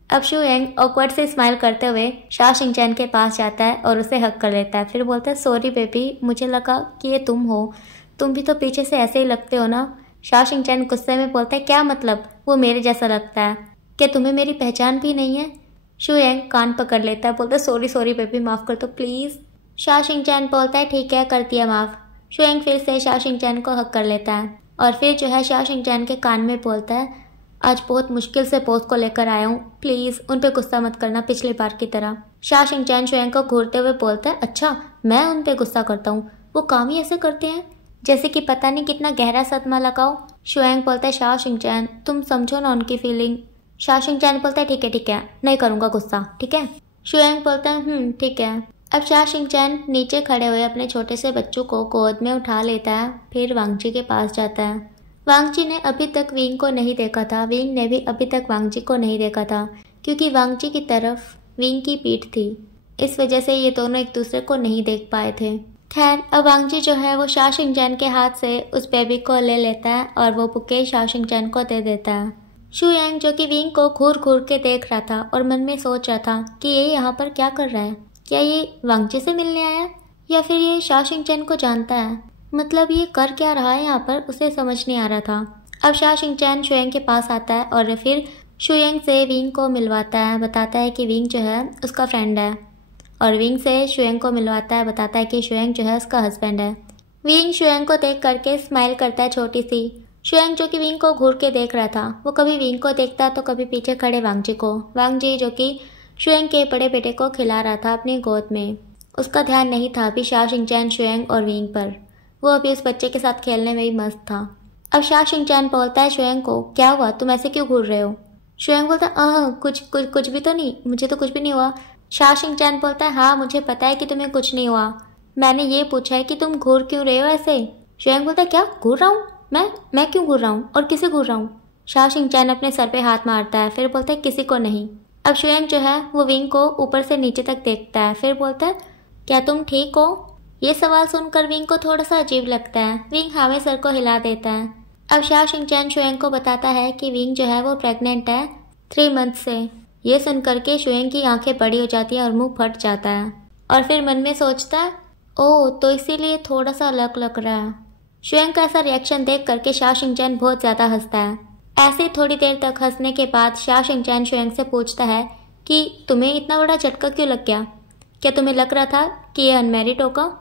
अब शुयेंग ऑकवर्ड से स्माइल करते हुए शा शिंग-चैन के पास जाता है और उसे हक कर लेता है। फिर बोलता है सॉरी बेबी, मुझे लगा कि ये तुम हो, तुम भी तो पीछे से ऐसे ही लगते हो ना। शा शिंग-चैन गुस्से में बोलता है क्या मतलब, वो मेरे जैसा लगता है, क्या तुम्हें मेरी पहचान भी नहीं है? शुयेंग कान पकड़ लेता है, बोलता है सॉरी सॉरी बेबी, माफ़ कर दो प्लीज़। शा शिंग-चैन बोलता है ठीक है, कर दिया माफ़। शुयेंग फिर से शा शिंग-चैन को हक कर लेता है और फिर जो है शा शिंग-चैन के कान में बोलता है आज बहुत मुश्किल से बॉस को लेकर आया हूँ, प्लीज़ उन पे गुस्सा मत करना पिछली बार की तरह। शा शिंग-चैन शुयेंग को घूरते हुए बोलता है अच्छा, मैं उन पे गुस्सा करता हूँ, वो काम ही ऐसे करते हैं जैसे कि पता नहीं कितना गहरा सदमा लगाओ। शुयेंग बोलता है शा शिंग-चैन तुम समझो ना उनकी फीलिंग। शा शिंग-चैन बोलता है ठीक है, नहीं करूँगा गुस्सा, ठीक है। शुयेंग बोलता है ठीक है। अब शा शिंग-चैन नीचे खड़े हुए अपने छोटे से बच्चों को गोद में उठा लेता है, फिर वांगची के पास जाता है। वांगची ने अभी तक विंग को नहीं देखा था, विंग ने भी अभी तक वांगची को नहीं देखा था, क्योंकि वांगची की तरफ विंग की पीठ थी, इस वजह से ये दोनों एक दूसरे को नहीं देख पाए थे। खैर, अब वांगची जो है वो शा शिंग-चैन के हाथ से उस बेबी को ले लेता है और वो बुके शा शिंग-चैन को दे देता है। शुयेंग जो कि विंग को घूर घूर के देख रहा था और मन में सोच रहा था कि ये यहाँ पर क्या कर रहा है, क्या ये वांगची से मिलने आया है या फिर ये शा शिंग-चैन को जानता है, मतलब ये कर क्या रहा है यहाँ पर, उसे समझ नहीं आ रहा था। अब शा शिंग-चैन शुयेंग के पास आता है और फिर शुयेंग से विंग को मिलवाता है, बताता है कि विंग जो है उसका फ्रेंड है, और विंग से शुयेंग को मिलवाता है, बताता है कि शुयेंग जो है उसका हस्बैंड है। विंग शुयेंग को देख करके स्माइल करता है छोटी सी। शुयेंग जो कि विंग को घूर के देख रहा था, वो कभी विंग को देखता तो कभी पीछे खड़े वांगजी को। वांगजी जो कि शुयेंग के बड़े बेटे को खिला रहा था अपनी गोद में, उसका ध्यान नहीं था अभी शा शिंग-चैन शुयेंग और विंग पर, वो अभी उस बच्चे के साथ खेलने में ही मस्त था। अब शा शिंग-चैन बोलता है शुयेंग को क्या हुआ, तुम ऐसे क्यों घूर रहे हो? शुयेंग बोलता है कुछ भी तो नहीं, मुझे तो कुछ भी नहीं हुआ। शा शिंग-चैन बोलता है हाँ मुझे पता है कि तुम्हें कुछ नहीं हुआ, मैंने ये पूछा है कि तुम घूर क्यों रहे हो ऐसे। शुयेंग बोलता है क्या घूर रहा हूँ मैं क्यों घूर रहा हूँ और किसे घूर रहा हूँ? शा शिंग-चैन अपने सर पे हाथ मारता है, फिर बोलता है किसी को नहीं। अब शुयेंग जो है वो विंग को ऊपर से नीचे तक देखता है, फिर बोलता है क्या तुम ठीक हो? ये सवाल सुनकर विंग को थोड़ा सा अजीब लगता है। विंग हाँ में सर को हिला देता है। अब शा शिंग-चैन शुयेंग को बताता है कि विंग जो है वो प्रेग्नेंट है 3 मंथ से। ये सुनकर के शुयेंग की आंखें बड़ी हो जाती हैं और मुंह फट जाता है और फिर मन में सोचता है ओह, तो इसीलिए थोड़ा सा अलग लग रहा है। शुएंग का ऐसा रिएक्शन देख करके शा शिंगचैन बहुत ज़्यादा हंसता है। ऐसे थोड़ी देर तक हंसने के बाद शा शिंगचैन शुएंग से पूछता है कि तुम्हें इतना बड़ा झटका क्यों लग गया? क्या तुम्हें लग रहा था कि ये अनमैरिड होगा?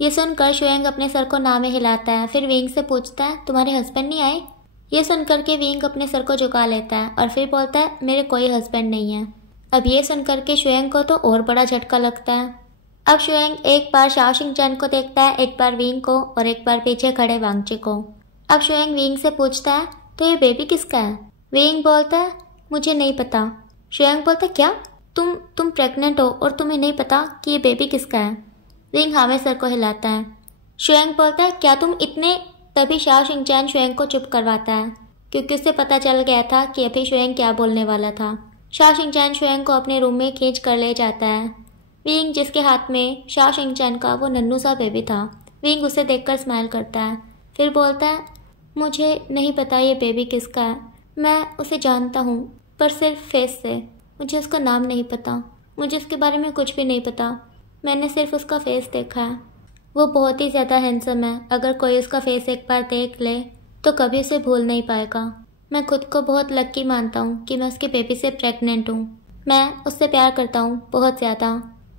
ये सुनकर शुएंग अपने सर को ना में हिलाता है। फिर विंग से पूछता है तुम्हारे हस्बैंड नहीं आए? ये सुनकर के विंग अपने सर को झुका लेता है और फिर बोलता है मेरे कोई हस्बैंड नहीं है। अब ये सुनकर के शुएंग को तो और बड़ा झटका लगता है। अब शुएंग एक बार शा शिंगचैन को देखता है, एक बार विंग को और एक बार पीछे खड़े वांगची को। अब शुएंग विंग से पूछता है तो ये बेबी किसका है? विंग बोलता है मुझे नहीं पता। शुएंग बोलता है क्या तुम प्रेग्नेंट हो और तुम्हें नहीं पता कि ये बेबी किसका है? विंग हाँ में सर को हिलाता है। शुएंग बोलता है क्या तुम इतने? तभी शा शिंगचैन शुएंग को चुप करवाता है क्योंकि उसे पता चल गया था कि अभी शुएंग क्या बोलने वाला था। शा शिंगचैन शुएंग को अपने रूम में खींच कर ले जाता है। विंग जिसके हाथ में शा शिंगचैन का वो नन्नू सा बेबी था, विंग उसे देखकर स्माइल करता है। फिर बोलता है मुझे नहीं पता ये बेबी किसका है। मैं उसे जानता हूँ पर सिर्फ फेस से, मुझे उसका नाम नहीं पता, मुझे उसके बारे में कुछ भी नहीं पता। मैंने सिर्फ उसका फेस देखा है। वो बहुत ही ज़्यादा हैंडसम है। अगर कोई उसका फेस एक बार देख ले तो कभी उसे भूल नहीं पाएगा। मैं खुद को बहुत लक्की मानता हूँ कि मैं उसके बेबी से प्रेग्नेंट हूँ। मैं उससे प्यार करता हूँ बहुत ज़्यादा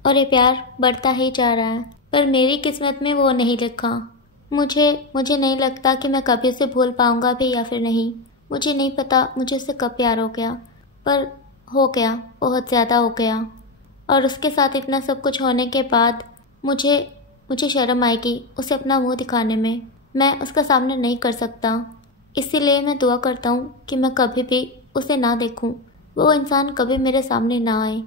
और ये प्यार बढ़ता ही जा रहा है, पर मेरी किस्मत में वो नहीं लिखा। मुझे नहीं लगता कि मैं कभी उसे भूल पाऊँगा भी या फिर नहीं। मुझे नहीं पता मुझे उससे कब प्यार हो गया, पर हो गया, बहुत ज़्यादा हो गया। और उसके साथ इतना सब कुछ होने के बाद मुझे शर्म आएगी उसे अपना मुंह दिखाने में। मैं उसका सामना नहीं कर सकता। इसीलिए मैं दुआ करता हूँ कि मैं कभी भी उसे ना देखूँ, वो इंसान कभी मेरे सामने ना आए।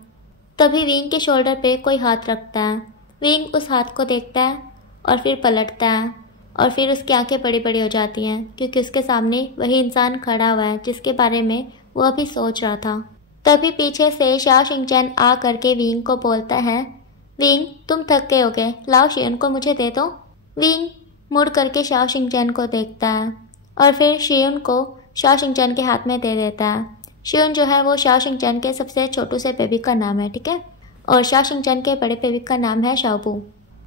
तभी विंग के शोल्डर पे कोई हाथ रखता है। विंग उस हाथ को देखता है और फिर पलटता है और फिर उसकी आंखें बड़ी बड़ी हो जाती हैं क्योंकि उसके सामने वही इंसान खड़ा हुआ है जिसके बारे में वो अभी सोच रहा था। तभी पीछे से शा शिंगचैन आ करके विंग को बोलता है विंग तुम थक गए होगे, लाओ शियन को मुझे दे दो। विंग मुड़ करके शा शिंगचैन को देखता है और फिर शियन को शा शिंगचैन के हाथ में दे देता है। शियन जो है वो शा शिंगचैन के सबसे छोटू से बेबी का नाम है, ठीक है, और शा शिंगचैन के बड़े बेबी का नाम है शाओबू।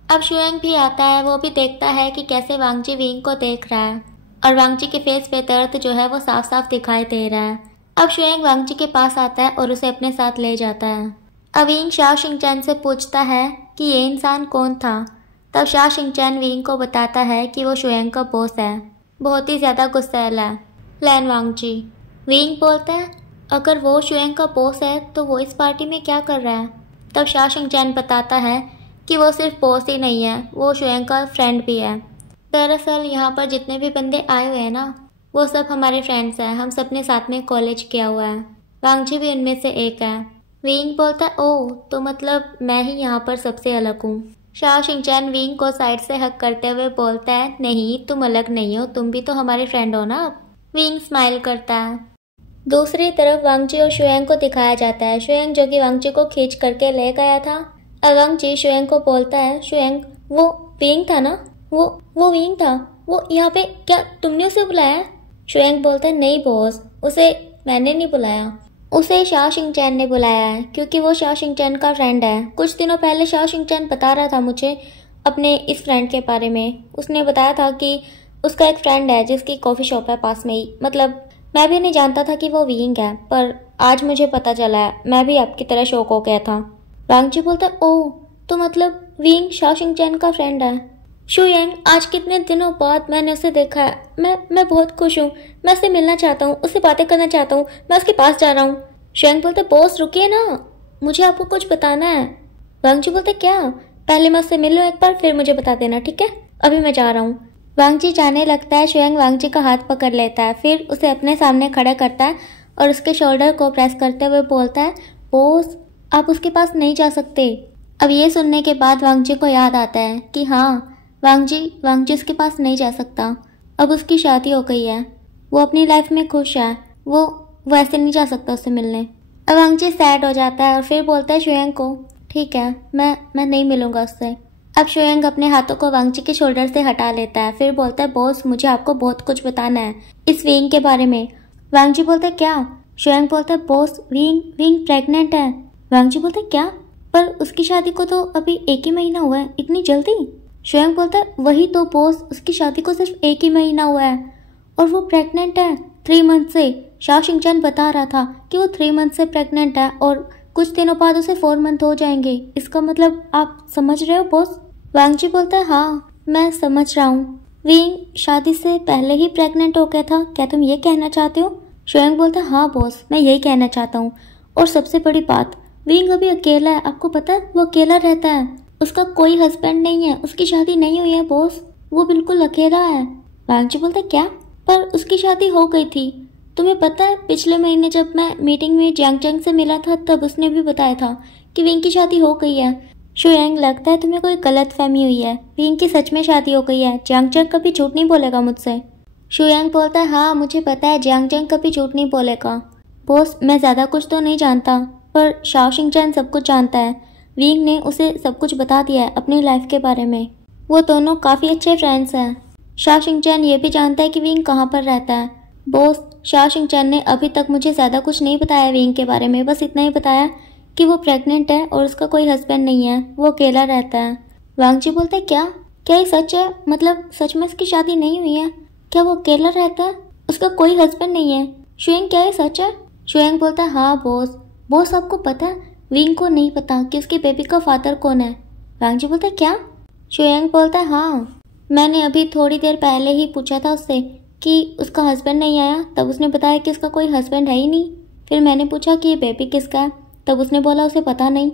अब शुएंग भी आता है। वो भी देखता है कि कैसे वांगजी विंग को देख रहा है और वांगजी के फेस पे दर्द जो है वो साफ साफ दिखाई दे रहा है। अब शुएंग वांगजी के पास आता है और उसे अपने साथ ले जाता है। अब विंग शा शिंगचैन से पूछता है कि ये इंसान कौन था। तब शा शिंगचैन विंग को बताता है कि वो शुएंग का बॉस है। बहुत ही ज़्यादा गुस्सैल है लैन वांगजी। विंग बोलता है अगर वो शुएंग का बॉस है तो वो इस पार्टी में क्या कर रहा है। तब शा शिंगचैन बताता है कि वो सिर्फ बॉस ही नहीं है, वो शुएंग का फ्रेंड भी है। दरअसल यहाँ पर जितने भी बंदे आए हुए हैं ना, वो सब हमारे फ्रेंड्स हैं। हम सब ने साथ में कॉलेज किया हुआ है। वांगजी भी उनमें से एक है। विंग बोलता है ओह, तो मतलब मैं ही यहाँ पर सबसे अलग हूँ। शा शिंगचैन विंग को साइड से हक करते हुए बोलता है नहीं, तुम अलग नहीं हो, तुम भी तो हमारे फ्रेंड हो ना। विंग स्माइल करता है। दूसरी तरफ वांगजी और शुएंग को दिखाया जाता है। शुएंग जो कि वांगजी को खींच करके ले गया था। अब वांगजी शुएंग को बोलता है शुएंग वो विंग था ना, वो विंग था, वो यहाँ पे, क्या तुमने उसे बुलाया? शुएंग बोलता है नहीं बॉस, उसे मैंने नहीं बुलाया, उसे शा शिंगचैन ने बुलाया है क्योंकि वो शा शिंगचैन का फ्रेंड है। कुछ दिनों पहले शा शिंगचैन बता रहा था मुझे अपने इस फ्रेंड के बारे में। उसने बताया था कि उसका एक फ्रेंड है जिसकी कॉफ़ी शॉप है पास में ही। मतलब मैं भी नहीं जानता था कि वो विंग है, पर आज मुझे पता चला है। मैं भी आपकी तरह शौक हो गया था। वांगजी बोलता है ओह, तो मतलब विंग शा शिंगचैन का फ्रेंड है। शुएंग आज कितने दिनों बाद मैंने उसे देखा है। मैं बहुत खुश हूँ। मैं उससे मिलना चाहता हूँ, उससे बातें करना चाहता हूँ। मैं उसके पास जा रहा हूँ। शुएंग बोलते बॉस रुकिए ना, मुझे आपको कुछ बताना है। वांगजी बोलते क्या? पहले मैं उससे मिल लूँ एक बार, फिर मुझे बता देना, ठीक है? अभी मैं जा रहा हूँ। वांगजी जाने लगता है। शुएंग वांगजी का हाथ पकड़ लेता है, फिर उसे अपने सामने खड़ा करता है और उसके शोल्डर को प्रेस करते हुए बोलता है बॉस आप उसके पास नहीं जा सकते। अब ये सुनने के बाद वांगजी को याद आता है कि हाँ, वांगजी उसके पास नहीं जा सकता। अब उसकी शादी हो गई है, वो अपनी लाइफ में खुश है, वो ऐसे नहीं जा सकता उससे मिलने। अब वांगजी सैड हो जाता है और फिर बोलता है शुएंग को ठीक है, मैं नहीं मिलूंगा उससे। अब शुएंग अपने हाथों को वांगजी के शोल्डर से हटा लेता है, फिर बोलता है बॉस मुझे आपको बहुत कुछ बताना है इस विंग के बारे में। वांगजी बोलता है क्या? शुएंग बोलता है बॉस विंग प्रेग्नेंट है। वांगजी बोलता है क्या? पर उसकी शादी को तो अभी 1 ही महीना हुआ है, इतनी जल्दी? शुयांग बोलता है वही तो बॉस, उसकी शादी को सिर्फ 1 ही महीना हुआ है और वो प्रेग्नेंट है 3 मंथ से। शाओ शिंगचैन बता रहा था कि वो 3 मंथ से प्रेग्नेंट है और कुछ दिनों बाद उसे 4 मंथ हो जाएंगे। इसका मतलब आप समझ रहे हो बॉस? वांग जी बोलता है हाँ मैं समझ रहा हूँ। विंग शादी से पहले ही प्रेग्नेंट हो गया था, क्या तुम ये कहना चाहते हो? शुयांग बोलता है हाँ बॉस, मैं यही कहना चाहता हूँ। और सबसे बड़ी बात, विंग अभी अकेला है, आपको पता है वो अकेला रहता है, उसका कोई हस्बैंड नहीं है, उसकी शादी नहीं हुई है बॉस, वो बिल्कुल अकेला है। वांग जी बोलता है क्या? पर उसकी शादी हो गई थी, तुम्हें पता है पिछले महीने जब मैं मीटिंग में जियांग चंग से मिला था तब उसने भी बताया था कि विंग की शादी हो गई है। शुयांग लगता है तुम्हें कोई गलत फहमी हुई है, विंग की सच में शादी हो गई है, जियांग चंग कभी झूठ नहीं बोलेगा मुझसे। शुयांग बोलता है हाँ मुझे पता है जियांग चंग कभी झूठ नहीं बोलेगा। बॉस मैं ज़्यादा कुछ तो नहीं जानता पर शाओ शिंगचैन सब कुछ जानता है, विंग ने उसे सब कुछ बता दिया है अपनी लाइफ के बारे में, वो दोनों काफ़ी अच्छे फ्रेंड्स हैं। शाओ शिंगचैन ये भी जानता है कि विंग कहाँ पर रहता है। बॉस शाओ शिंगचैन ने अभी तक मुझे ज़्यादा कुछ नहीं बताया विंग के बारे में, बस इतना ही बताया कि वो प्रेग्नेंट है और उसका कोई हस्बैंड नहीं है, वो अकेला रहता है। वांग जी बोलते क्या ये सच है? मतलब सच में उसकी शादी नहीं हुई है? क्या वो अकेला रहता है, उसका कोई हस्बैंड नहीं है? शुयांग क्या ये सच है? शुयांग बोलता है हाँ बॉस। बॉस आपको पता है विंग को नहीं पता कि उसके बेबी का फादर कौन है। वांग जी बोलता है क्या? शुयांग बोलता है हाँ, मैंने अभी थोड़ी देर पहले ही पूछा था उससे कि उसका हस्बैंड नहीं आया, तब उसने बताया कि उसका कोई हस्बैंड है ही नहीं। फिर मैंने पूछा कि ये बेबी किसका है, तब उसने बोला उसे पता नहीं।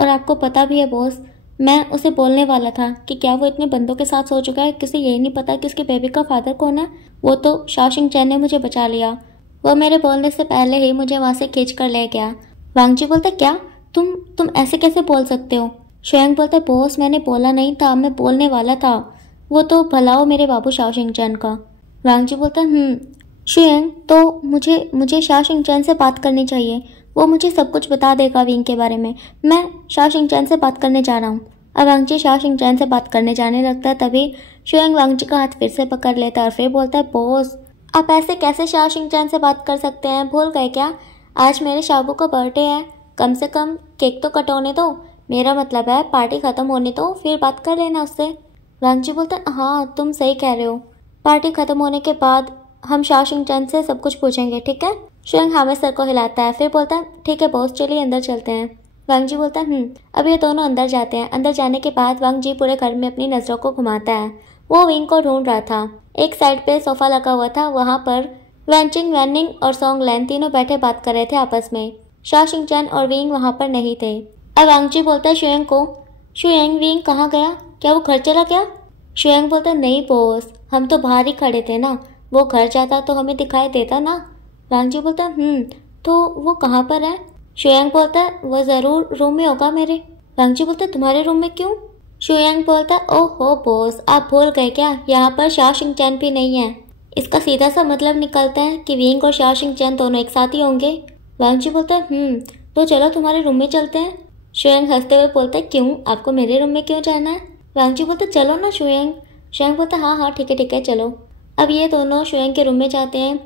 और आपको पता भी है बॉस, मैं उसे बोलने वाला था कि क्या वो इतने बंदों के साथ सो चुका है कि उसे यही नहीं पता कि उसके बेबी का फादर कौन है। वो तो शाओ शिंगचैन ने मुझे बचा लिया, वो मेरे बोलने से पहले ही मुझे वहाँ से खींच कर ले गया। वांग जी बोलता क्या तुम ऐसे कैसे बोल सकते हो? शुयांग बोलता बॉस मैंने बोला नहीं था, मैं बोलने वाला था, वो तो भला हो मेरे बाबू शाओ शिंगचैन का। वांग जी बोलता शुयांग तो मुझे शाओ शिंगचैन से बात करनी चाहिए, वो मुझे सब कुछ बता देगा विंग के बारे में, मैं शाओ शिंगचैन से बात करने जा रहा हूँ। अब वांग जी शाओ शिंगचैन से बात करने जाने लगता है, तभी शुयांग वांग जी का हाथ फिर से पकड़ लेता है और फिर बोलता है बॉस आप ऐसे कैसे शाओ शिंगचैन से बात कर सकते हैं, भूल गए क्या आज मेरे शाबू का बर्थडे है, कम से कम केक तो कटोने दो, मेरा मतलब है पार्टी खत्म होने दो फिर बात कर लेना उससे। वांग जी बोलता है हाँ तुम सही कह रहे हो, पार्टी खत्म होने के बाद हम शाओ शिंगचैन से सब कुछ पूछेंगे, ठीक है? शुयांग हाँ में सर को हिलाता है, फिर बोलता है ठीक है बॉस चलिए अंदर चलते हैं। वांग जी बोलता है अब ये दोनों अंदर जाते हैं। अंदर जाने के बाद वांग जी पूरे घर में अपनी नज़रों को घुमाता है, वो विंग को ढूंढ रहा था। एक साइड पे सोफा लगा हुआ था, वहाँ पर वैनचिंग वैनिंग और सॉन्ग लैन तीनों बैठे बात कर रहे थे आपस में। शाओ शिंगचैन और विंग वहाँ पर नहीं थे। अब वांग जी बोलता है शुयांग को शुयांग विंग कहाँ गया, क्या वो घर चला गया? शुयांग बोलता नहीं बॉस हम तो बाहर ही खड़े थे ना, वो घर जाता तो हमें दिखाई देता ना। वांग जी बोलता तो वो कहाँ पर है? शुयांग बोलता है वो ज़रूर रूम में होगा मेरे। वांग जी बोलता तुम्हारे रूम में क्यों? शुयांग बोलता ओहो बॉस आप भूल गए क्या, यहाँ पर शाओ शिंगचैन भी नहीं है। इसका सीधा सा मतलब निकलता है कि विंग और शाओ शिंगचैन दोनों एक साथ ही होंगे। वांग जी बोलता तो चलो तुम्हारे रूम में चलते हैं। शुयांग हंसते हुए बोलता है क्यों, आपको मेरे रूम में क्यों जाना है? वांग जी बोलता चलो ना शुयांग। शुयांग बोलता हाँ ठीक है चलो। अब ये दोनों शुयांग के रूम में जाते हैं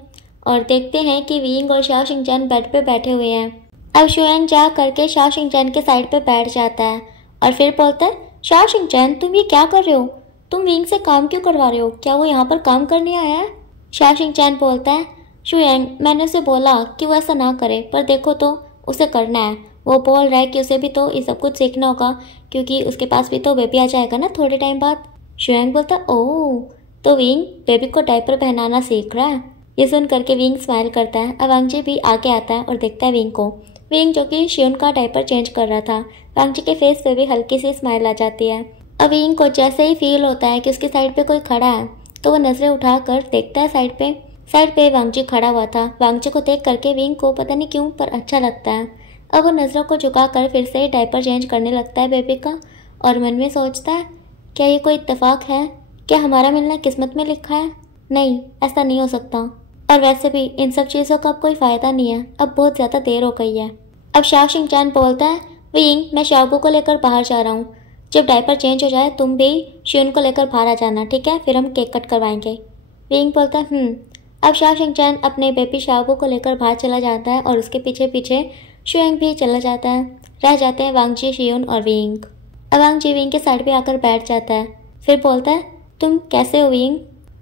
और देखते हैं कि विंग और शाओ शिंगचैन बेड पे बैठे हुए हैं। अब शुयांग जा करके शाओ शिंगचैन के साइड पे बैठ जाता है और फिर बोलता है शाओ शिंगचैन तुम ये क्या कर रहे हो, तुम विंग से काम क्यों करवा रहे हो, क्या वो यहाँ पर काम करने आया है? शाओ शिंगचैन बोलता है शुयांग मैंने उसे बोला कि वो ऐसा ना करे, पर देखो तो उसे करना है, वो बोल रहा है कि उसे भी तो ये सब कुछ सीखना होगा क्योंकि उसके पास भी तो बेबी आ जाएगा ना थोड़े टाइम बाद। शुयांग बोलता है ओह तो विंग बेबी को डायपर पहनाना सीख रहा है। ये सुन करके विंग स्माइल करता है। अब वांग जी भी आगे आता है और देखता है विंग को, विंग जो कि शियोन का डायपर चेंज कर रहा था। वांग जी के फेस पे भी हल्की सी स्माइल आ जाती है। अब विंग को जैसे ही फील होता है कि उसकी साइड पे कोई खड़ा है तो वो नजरें उठाकर देखता है साइड पे वांग जी खड़ा हुआ था। वांग जी को देख करके विंग को पता नहीं क्यों पर अच्छा लगता है। अब वो नजरों को झुकाकर फिर से डायपर चेंज करने लगता है बेबी का और मन में सोचता है क्या ये कोई इत्तेफाक है, क्या हमारा मिलना किस्मत में लिखा है? नहीं ऐसा नहीं हो सकता, और वैसे भी इन सब चीज़ों का अब कोई फ़ायदा नहीं है, अब बहुत ज़्यादा देर हो गई है। अब शाओ शिंगचैन बोलता है विंग मैं शाओबू को लेकर बाहर जा रहा हूँ, जब डायपर चेंज हो जाए तुम भी शियोन को लेकर बाहर आ जाना, ठीक है? फिर हम केक कट करवाएंगे। विंग बोलता है अब शाओ शिंगचैन अपने बेबी शाओबू को लेकर बाहर चला जाता है और उसके पीछे पीछे शुयांग भी चला जाता है। रह जाते हैं वांग जी, शियोन और विंग। अब वांग जी विंग के साइड पे आकर बैठ जाता है, फिर बोलता है तुम कैसे हो विंग।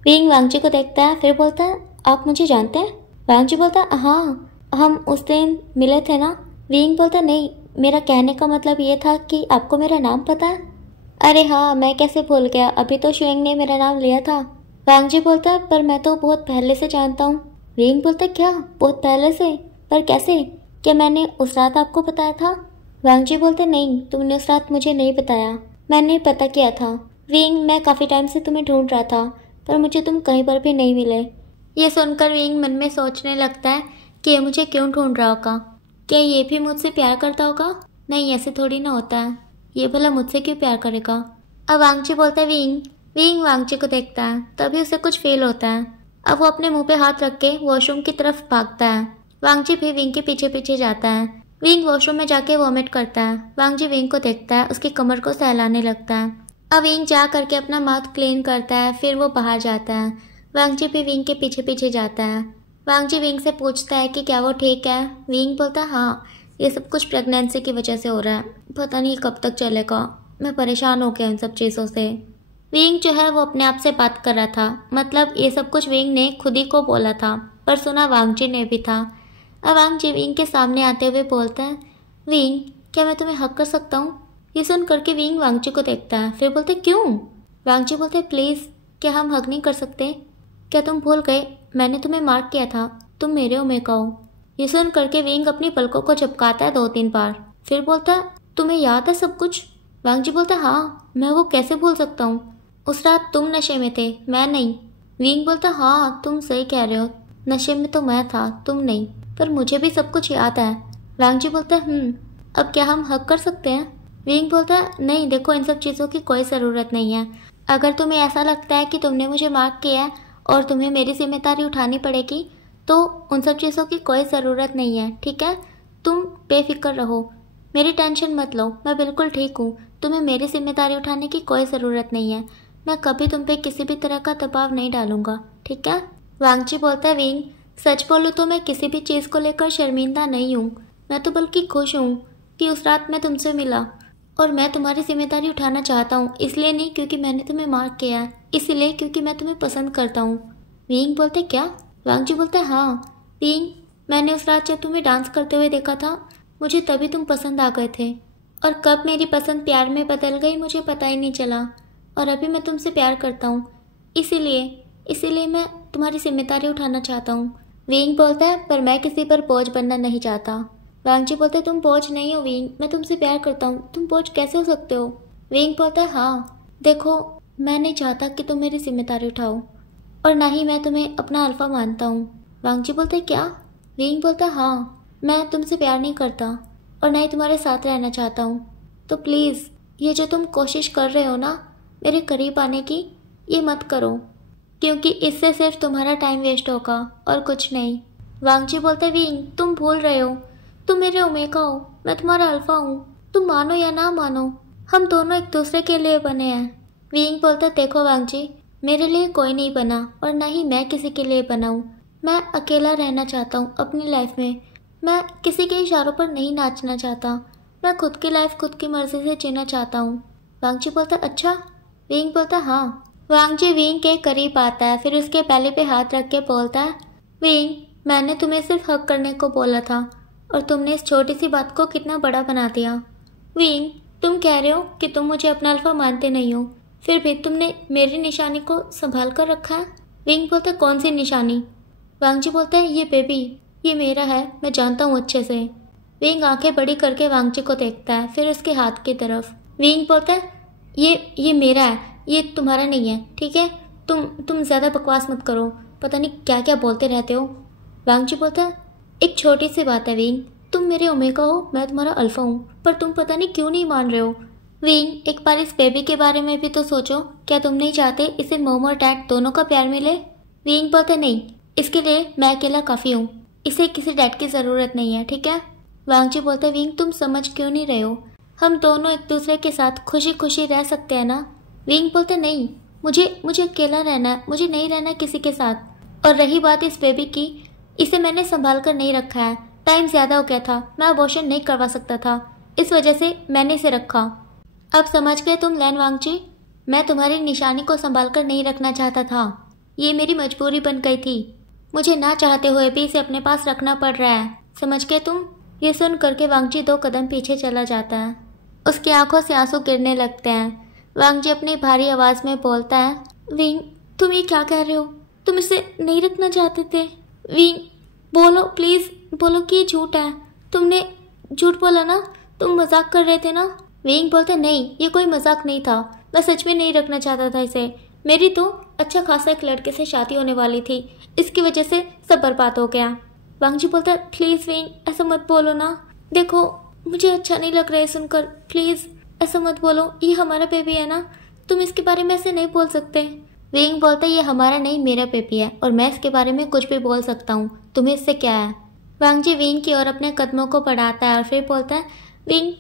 विंग वांगजी को देखता है, फिर बोलता है आप मुझे जानते हैं। वांगजी बोलता है हाँ, हम उस दिन मिले थे ना। विंग बोलता नहीं, मेरा कहने का मतलब ये था कि आपको मेरा नाम पता है। अरे हाँ, मैं कैसे भूल गया, अभी तो शुएंग ने मेरा नाम लिया था। वांगजी बोलता है पर मैं तो बहुत पहले से जानता हूँ। विंग बोलता है क्या, बहुत पहले से? पर कैसे? क्या मैंने उस रात आपको बताया था? वांगजी बोलते नहीं, तुमने उस रात मुझे नहीं बताया, मैंने पता किया था। विंग, मैं काफ़ी टाइम से तुम्हें ढूंढ रहा था पर मुझे तुम कहीं पर भी नहीं मिले। ये सुनकर विंग मन में सोचने लगता है कि ये मुझे क्यों ढूंढ रहा होगा, क्या ये भी मुझसे प्यार करता होगा? नहीं, ऐसे थोड़ी ना होता है, ये भला मुझसे क्यों प्यार करेगा। अब वांगजी बोलता है विंग। विंग वांगजी को देखता है, तभी उसे कुछ फील होता है। अब वो अपने मुंह पे हाथ रख के वॉशरूम की तरफ भागता है। वांगजी भी विंग के पीछे पीछे जाता है। विंग वॉशरूम में जाके वॉमिट करता है। वांगजी विंग को देखता है, उसकी कमर को सहलाने लगता है। अब विंग जा करके अपना माउथ क्लीन करता है, फिर वो बाहर जाता है। वांगजी भी विंग के पीछे पीछे जाता है। वांगजी विंग से पूछता है कि क्या वो ठीक है। विंग बोलता है हाँ, ये सब कुछ प्रेगनेंसी की वजह से हो रहा है, पता नहीं कब तक चलेगा, मैं परेशान हो गया इन सब चीज़ों से। विंग जो है वो अपने आप से बात कर रहा था, मतलब ये सब कुछ विंग ने खुद ही को बोला था, पर सुना वांगजी ने भी था। अब वांगजी विंग के सामने आते हुए बोलता है विंग, क्या मैं तुम्हें हक कर सकता हूँ? ये सुन करके विंग वांगजी को देखता है, फिर बोलते क्यों? वांगजी बोलते प्लीज़, क्या हम हक नहीं कर सकते? क्या तुम भूल गए मैंने तुम्हें मार्क किया था, तुम मेरे ओमेगा हो। ये सुन करके विंग अपनी पलकों को झपकाता है 2-3 बार, फिर बोलता है तुम्हें याद है सब कुछ? वांगजी बोलता है हाँ, मैं वो कैसे भूल सकता हूँ, उस रात तुम नशे में थे, मैं नहीं। विंग बोलता हाँ, तुम सही कह रहे हो, नशे में तो मैं था, तुम नहीं, पर मुझे भी सब कुछ याद है। वांगजी बोलता है अब क्या हम हक कर सकते हैं? विंग बोलता है नहीं, देखो इन सब चीज़ों की कोई ज़रूरत नहीं है। अगर तुम्हें ऐसा लगता है कि तुमने मुझे मार्क किया है और तुम्हें मेरी जिम्मेदारी उठानी पड़ेगी, तो उन सब चीज़ों की कोई ज़रूरत नहीं है, ठीक है? तुम बेफिक्र रहो, मेरी टेंशन मत लो, मैं बिल्कुल ठीक हूँ, तुम्हें मेरी जिम्मेदारी उठाने की कोई ज़रूरत नहीं है, मैं कभी तुम पे किसी भी तरह का दबाव नहीं डालूंगा, ठीक है? वांगजी बोलता है विंग, सच बोलूँ तो मैं किसी भी चीज़ को लेकर शर्मिंदा नहीं हूँ, मैं तो बल्कि खुश हूँ कि उस रात मैं तुमसे मिला, और मैं तुम्हारी जिम्मेदारी उठाना चाहता हूँ, इसलिए नहीं क्योंकि मैंने तुम्हें मार्क किया है, इसलिए क्योंकि मैं तुम्हें पसंद करता हूँ। विंग बोलते क्या? वांगजी बोलता है हाँ विंग, मैंने उस रात जब तुम्हें डांस करते हुए देखा था, मुझे तभी तुम पसंद आ गए थे, और कब मेरी पसंद प्यार में बदल गई मुझे पता ही नहीं चला, और अभी मैं तुमसे प्यार करता हूँ, इसीलिए मैं तुम्हारी जिम्मेदारी उठाना चाहता हूँ। विंग बोलता है पर मैं किसी पर बोझ बनना नहीं चाहता। वांगजी बोलते तुम बोझ नहीं हो विंग, मैं तुमसे प्यार करता हूँ, तुम बोझ कैसे हो सकते हो? विंग बोलता है हाँ, देखो मैं नहीं चाहता कि तुम मेरी जिम्मेदारी उठाओ, और ना ही मैं तुम्हें अपना अल्फा मानता हूँ। वांगजी बोलते क्या? विंग बोलता हाँ, मैं तुमसे प्यार नहीं करता और ना ही तुम्हारे साथ रहना चाहता हूँ, तो प्लीज़ ये जो तुम कोशिश कर रहे हो ना मेरे करीब आने की, ये मत करो, क्योंकि इससे सिर्फ तुम्हारा टाइम वेस्ट होगा और कुछ नहीं। वांगजी बोलते विंग, तुम भूल रहे हो, तुम मेरे ओमेगा हो, मैं तुम्हारा अल्फा हूँ, तुम मानो या ना मानो, हम दोनों एक दूसरे के लिए बने हैं। विंग बोलता देखो वांगजी, मेरे लिए कोई नहीं बना और ना ही मैं किसी के लिए बना हूँ, मैं अकेला रहना चाहता हूँ अपनी लाइफ में, मैं किसी के इशारों पर नहीं नाचना चाहता, मैं खुद की लाइफ खुद की मर्जी से जीना चाहता हूँ। वांगजी बोलता अच्छा? विंग बोलता हाँ। वांगजी विंग के करीब आता है, फिर उसके पहले पे हाथ रख के बोलता है विंग, मैंने तुम्हें सिर्फ हक करने को बोला था और तुमने इस छोटी सी बात को कितना बड़ा बना दिया। विंग, तुम कह रहे हो कि तुम मुझे अपना अल्फा मानते नहीं हो, फिर भी तुमने मेरी निशानी को संभाल कर रखा है। विंग बोलता कौन सी निशानी? वांगजी बोलता है ये बेबी, ये मेरा है, मैं जानता हूँ अच्छे से। विंग आंखें बड़ी करके वांगजी को देखता है, फिर उसके हाथ की तरफ। विंग बोलता है ये मेरा है, ये तुम्हारा नहीं है, ठीक है? तुम ज़्यादा बकवास मत करो, पता नहीं क्या क्या बोलते रहते हो। वांगजी बोलता है एक छोटी सी बात है विंग, तुम मेरे ओमेगा हो, मैं तुम्हारा अल्फा हूँ, पर तुम पता नहीं क्यों नहीं मान रहे हो। विंग, एक बार इस बेबी के बारे में भी तो सोचो, क्या तुम नहीं चाहते इसे मोम और डैड दोनों का प्यार मिले? विंग बोलता नहीं, इसके लिए मैं अकेला काफ़ी हूँ, इसे किसी डैड की ज़रूरत नहीं है, ठीक है? वांगजी बोलता विंग, तुम समझ क्यों नहीं रहे हो, हम दोनों एक दूसरे के साथ खुशी खुशी रह सकते हैं ना? विंग बोलते नहीं, मुझे अकेला रहना है, मुझे नहीं रहना किसी के साथ, और रही बात इस बेबी की, इसे मैंने संभाल कर नहीं रखा है, टाइम ज़्यादा हो गया था, मैं अबॉर्शन नहीं करवा सकता था, इस वजह से मैंने इसे रखा। अब समझ गए तुम लैन वांगजी? मैं तुम्हारी निशानी को संभाल कर नहीं रखना चाहता था। ये मेरी मजबूरी बन गई थी। मुझे ना चाहते हुए भी इसे अपने पास रखना पड़ रहा है, समझ गए तुम? ये सुन करके वांगजी 2 कदम पीछे चला जाता है। उसकी आंखों से आंसू गिरने लगते हैं। वांगजी अपनी भारी आवाज में बोलता है, विंग तुम ये क्या कह रहे हो? तुम इसे नहीं रखना चाहते थे? विंग बोलो प्लीज, बोलो कि ये झूठ है। तुमने झूठ बोला ना, तुम मजाक कर रहे थे ना? विंग बोलते नहीं, ये कोई मजाक नहीं था, मैं सच में नहीं रखना चाहता था इसे। मेरी तो अच्छा खासा एक लड़के से शादी होने वाली थी, इसकी वजह से सब बर्बाद हो गया। वांगजी बोलता है, प्लीज विंग ऐसा मत बोलो ना, देखो मुझे अच्छा नहीं लग रहा है सुनकर, प्लीज ऐसा मत बोलो, ये हमारा बेबी है ना, तुम इसके बारे में ऐसे नहीं बोल सकते। विंग बोलता है, ये हमारा नहीं मेरा बेबी है और मैं इसके बारे में कुछ भी बोल सकता हूँ, तुम्हें इससे क्या है? वांगजी विंग की ओर अपने कदमों को बढ़ाता है और फिर बोलता है, विंग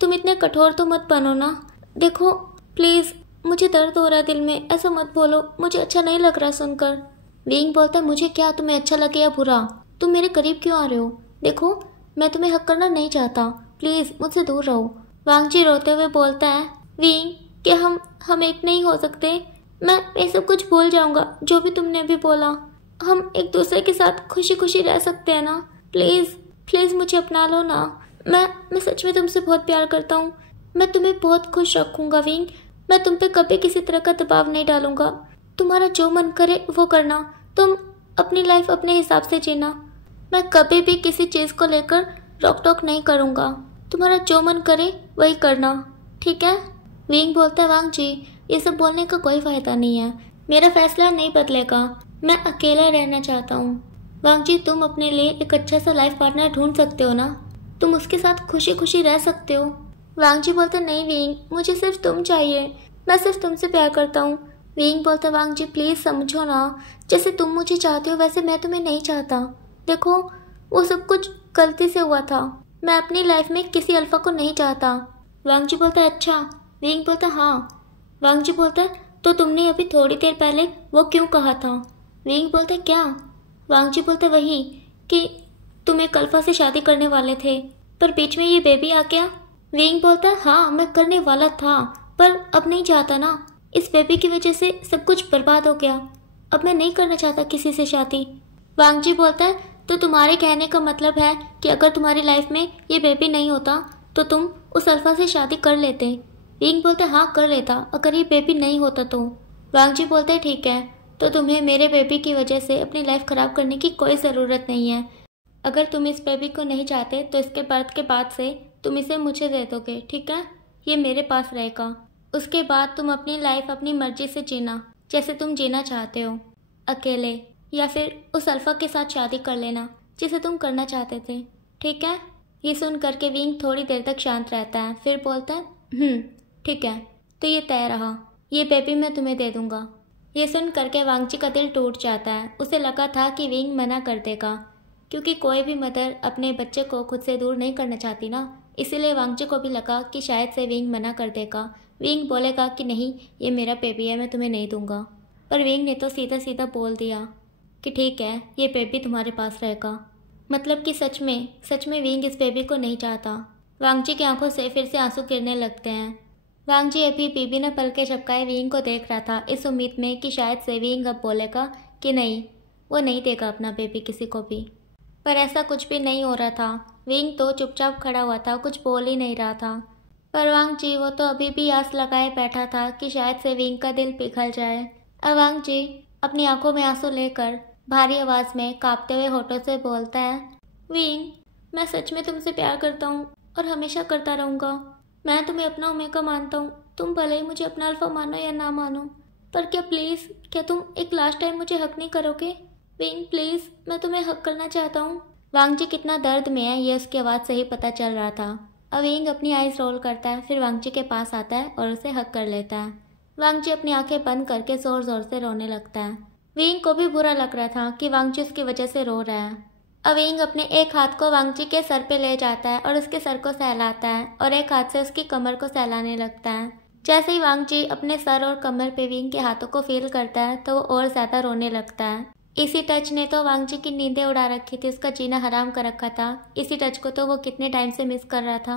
तुम इतने कठोर तो मत बनो ना, देखो प्लीज मुझे दर्द हो रहा है दिल में, ऐसा मत बोलो, मुझे अच्छा नहीं लग रहा सुनकर। विंग बोलता है, मुझे क्या तुम्हें अच्छा लगे या बुरा, तुम मेरे करीब क्यों आ रहे हो? देखो मैं तुम्हें हक करना नहीं चाहता, प्लीज मुझसे दूर रहो। वांगजी रोते हुए बोलता है, विंग क्या हम एक नहीं हो सकते? मैं सब कुछ भूल जाऊंगा जो भी तुमने अभी बोला, हम एक दूसरे के साथ खुशी खुशी रह सकते हैं ना, प्लीज प्लीज मुझे अपना लो ना, मैं सच में तुमसे बहुत प्यार करता हूँ, मैं तुम्हें बहुत खुश रखूंगा विंग, मैं तुम पे कभी किसी तरह का दबाव नहीं डालूंगा, तुम्हारा जो मन करे वो करना, तुम अपनी लाइफ अपने हिसाब से जीना, मैं कभी भी किसी चीज को लेकर रोक टोक नहीं करूंगा, तुम्हारा जो मन करे वही करना, ठीक है? विंग बोलता है, वांगजी ये सब बोलने का कोई फायदा नहीं है, मेरा फैसला नहीं बदलेगा, मैं अकेला रहना चाहता हूँ। वांगजी तुम अपने लिए एक अच्छा सा लाइफ पार्टनर ढूंढ सकते हो ना, तुम उसके साथ खुशी खुशी रह सकते हो। वांगजी बोलता है, नहीं विंग मुझे सिर्फ तुम चाहिए, मैं सिर्फ तुमसे प्यार करता हूँ। विंग बोलता है, वांगजी प्लीज समझो ना, जैसे तुम मुझे चाहते हो वैसे मैं तुम्हें नहीं चाहता, देखो वो सब कुछ गलती से हुआ था, मैं अपनी लाइफ में किसी अल्फा को नहीं चाहता। वांगजी बोलता है, अच्छा? विंग बोलता है, हाँ। वांगजी बोलता है, तो तुमने अभी थोड़ी देर पहले वो क्यों कहा था? विंग बोलता है, क्या? वांगजी बोलता है, वही कि तुम एक अल्फा से शादी करने वाले थे पर बीच में ये बेबी आ गया। विंग बोलता है, हाँ मैं करने वाला था पर अब नहीं चाहता ना, इस बेबी की वजह से सब कुछ बर्बाद हो गया, अब मैं नहीं करना चाहता किसी से शादी। वांगजी बोलता है, तो तुम्हारे कहने का मतलब है कि अगर तुम्हारी लाइफ में ये बेबी नहीं होता तो तुम उस अल्फा से शादी कर लेते? विंग बोलता है, हाँ कर लेता अगर ये बेबी नहीं होता तो। वांगजी बोलता है, ठीक है, तो तुम्हें मेरे बेबी की वजह से अपनी लाइफ खराब करने की कोई ज़रूरत नहीं है, अगर तुम इस बेबी को नहीं चाहते तो इसके बर्थ के बाद से तुम इसे मुझे दे दोगे, ठीक है? ये मेरे पास रहेगा, उसके बाद तुम अपनी लाइफ अपनी मर्जी से जीना जैसे तुम जीना चाहते हो, अकेले या फिर उस अल्फा के साथ शादी कर लेना जिसे तुम करना चाहते थे, ठीक है? ये सुन करके विंग थोड़ी देर तक शांत रहता है, फिर बोलता है, ठीक है, तो ये तय रहा, ये बेबी मैं तुम्हें दे दूंगा। ये सुन करके वांगजी का दिल टूट जाता है, उसे लगा था कि विंग मना कर देगा क्योंकि कोई भी मदर अपने बच्चे को खुद से दूर नहीं करना चाहती ना, इसीलिए वांगजी को भी लगा कि शायद से विंग मना कर देगा, विंग बोलेगा कि नहीं ये मेरा बेबी है मैं तुम्हें नहीं दूंगा, पर विंग ने तो सीधा सीधा बोल दिया कि ठीक है ये बेबी तुम्हारे पास रहेगा, मतलब कि सच में विंग इस बेबी को नहीं चाहता। वांगजी की आंखों से फिर से आंसू गिरने लगते हैं। वांगजी अभी बीबी ने पलके झपकाए विंग को देख रहा था, इस उम्मीद में कि शायद से विंग अब बोलेगा कि नहीं वो नहीं देगा अपना बेबी किसी को भी, पर ऐसा कुछ भी नहीं हो रहा था। विंग तो चुपचाप खड़ा हुआ था, कुछ बोल ही नहीं रहा था, पर वांगजी वो तो अभी भी आस लगाए बैठा था कि शायद से विंग का दिल पिघल जाए। अब वांगजी अपनी आंखों में आंसू लेकर भारी आवाज में कांपते हुए होठों से बोलता है, विंग मैं सच में तुमसे प्यार करता हूँ और हमेशा करता रहूँगा, मैं तुम्हें अपना ओमेगा मानता हूँ, तुम भले ही मुझे अपना अल्फा मानो या ना मानो, पर क्या तुम एक लास्ट टाइम मुझे हक नहीं करोगे? विंग प्लीज मैं तुम्हें हक करना चाहता हूँ। वांगजी कितना दर्द में है ये उसकी आवाज़ से ही पता चल रहा था। अब विंग अपनी आइज रोल करता है, फिर वांगजी के पास आता है और उसे हक कर लेता है। वांगजी अपनी आंखें बंद करके जोर जोर से रोने लगता है। विंग को भी बुरा लग रहा था कि वांगजी उसकी वजह से रो रहा है। अब विंग अपने एक हाथ को वांगजी के सर पे ले जाता है और उसके सर को सहलाता है और एक हाथ से उसकी कमर को सहलाने लगता है। जैसे ही वांगजी अपने सर और कमर पे विंग के हाथों को फील करता है तो वो और ज्यादा रोने लगता है। इसी टच ने तो वांगजी की नींदें उड़ा रखी थी, उसका जीना हराम कर रखा था। इसी टच को तो वो कितने टाइम से मिस कर रहा था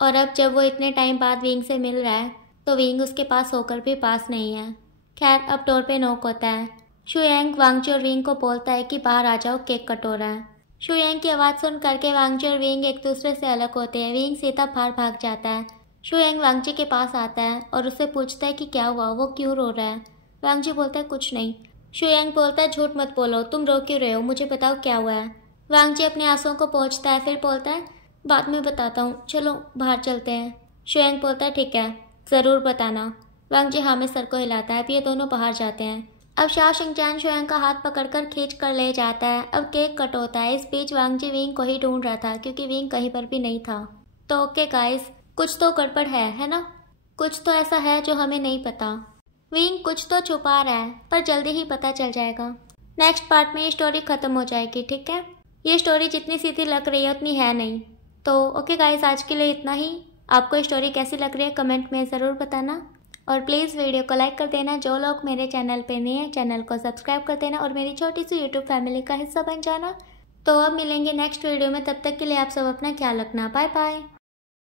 और अब जब वो इतने टाइम बाद विंग से मिल रहा है तो विंग उसके पास होकर भी पास नहीं है। खैर अब डोर पे नॉक होता है। शुयांग वांगजी और विंग को बोलता है कि बाहर आ जाओ, केक कट हो रहा है। शुयांग की आवाज़ सुन करके वांगजी और विंग एक दूसरे से अलग होते हैं। विंग सीधा बाहर भाग जाता है। शुयांग वांगजी के पास आता है और उससे पूछता है कि क्या हुआ, वो क्यों रो रहा है। वांगजी बोलता है कुछ नहीं। शुयांग बोलता है झूठ मत बोलो, तुम रो क्यों रहे हो, मुझे बताओ क्या हुआ है। वांगजी अपने आंसुओं को पोंछता है, फिर बोलता है बाद में बताता हूँ, चलो बाहर चलते हैं। शुयांग बोलता है ठीक है, ज़रूर बताना। वांगजी हाँ में सर को हिलाता है। अब ये दोनों बाहर जाते हैं। अब शाह शिंगचैन शुयांग का हाथ पकड़कर खींच कर ले जाता है। अब केक कट होता है। इस बीच वांगजी विंग को ही ढूंढ रहा था क्योंकि विंग कहीं पर भी नहीं था। तो ओके गाइस, कुछ तो गड़बड़ है ना? कुछ तो ऐसा है जो हमें नहीं पता। विंग कुछ तो छुपा रहा है, पर जल्दी ही पता चल जाएगा। नेक्स्ट पार्ट में ये स्टोरी खत्म हो जाएगी, ठीक है? ये स्टोरी जितनी सीधी लग रही है उतनी है नहीं। तो ओके गाइस, आज के लिए इतना ही। आपको स्टोरी कैसी लग रही है कमेंट में ज़रूर बताना, और प्लीज़ वीडियो को लाइक कर देना। जो लोग मेरे चैनल पे नए हैं चैनल को सब्सक्राइब कर देना और मेरी छोटी सी यूट्यूब फैमिली का हिस्सा बन जाना। तो अब मिलेंगे नेक्स्ट वीडियो में, तब तक के लिए आप सब अपना ख्याल रखना। Bye bye.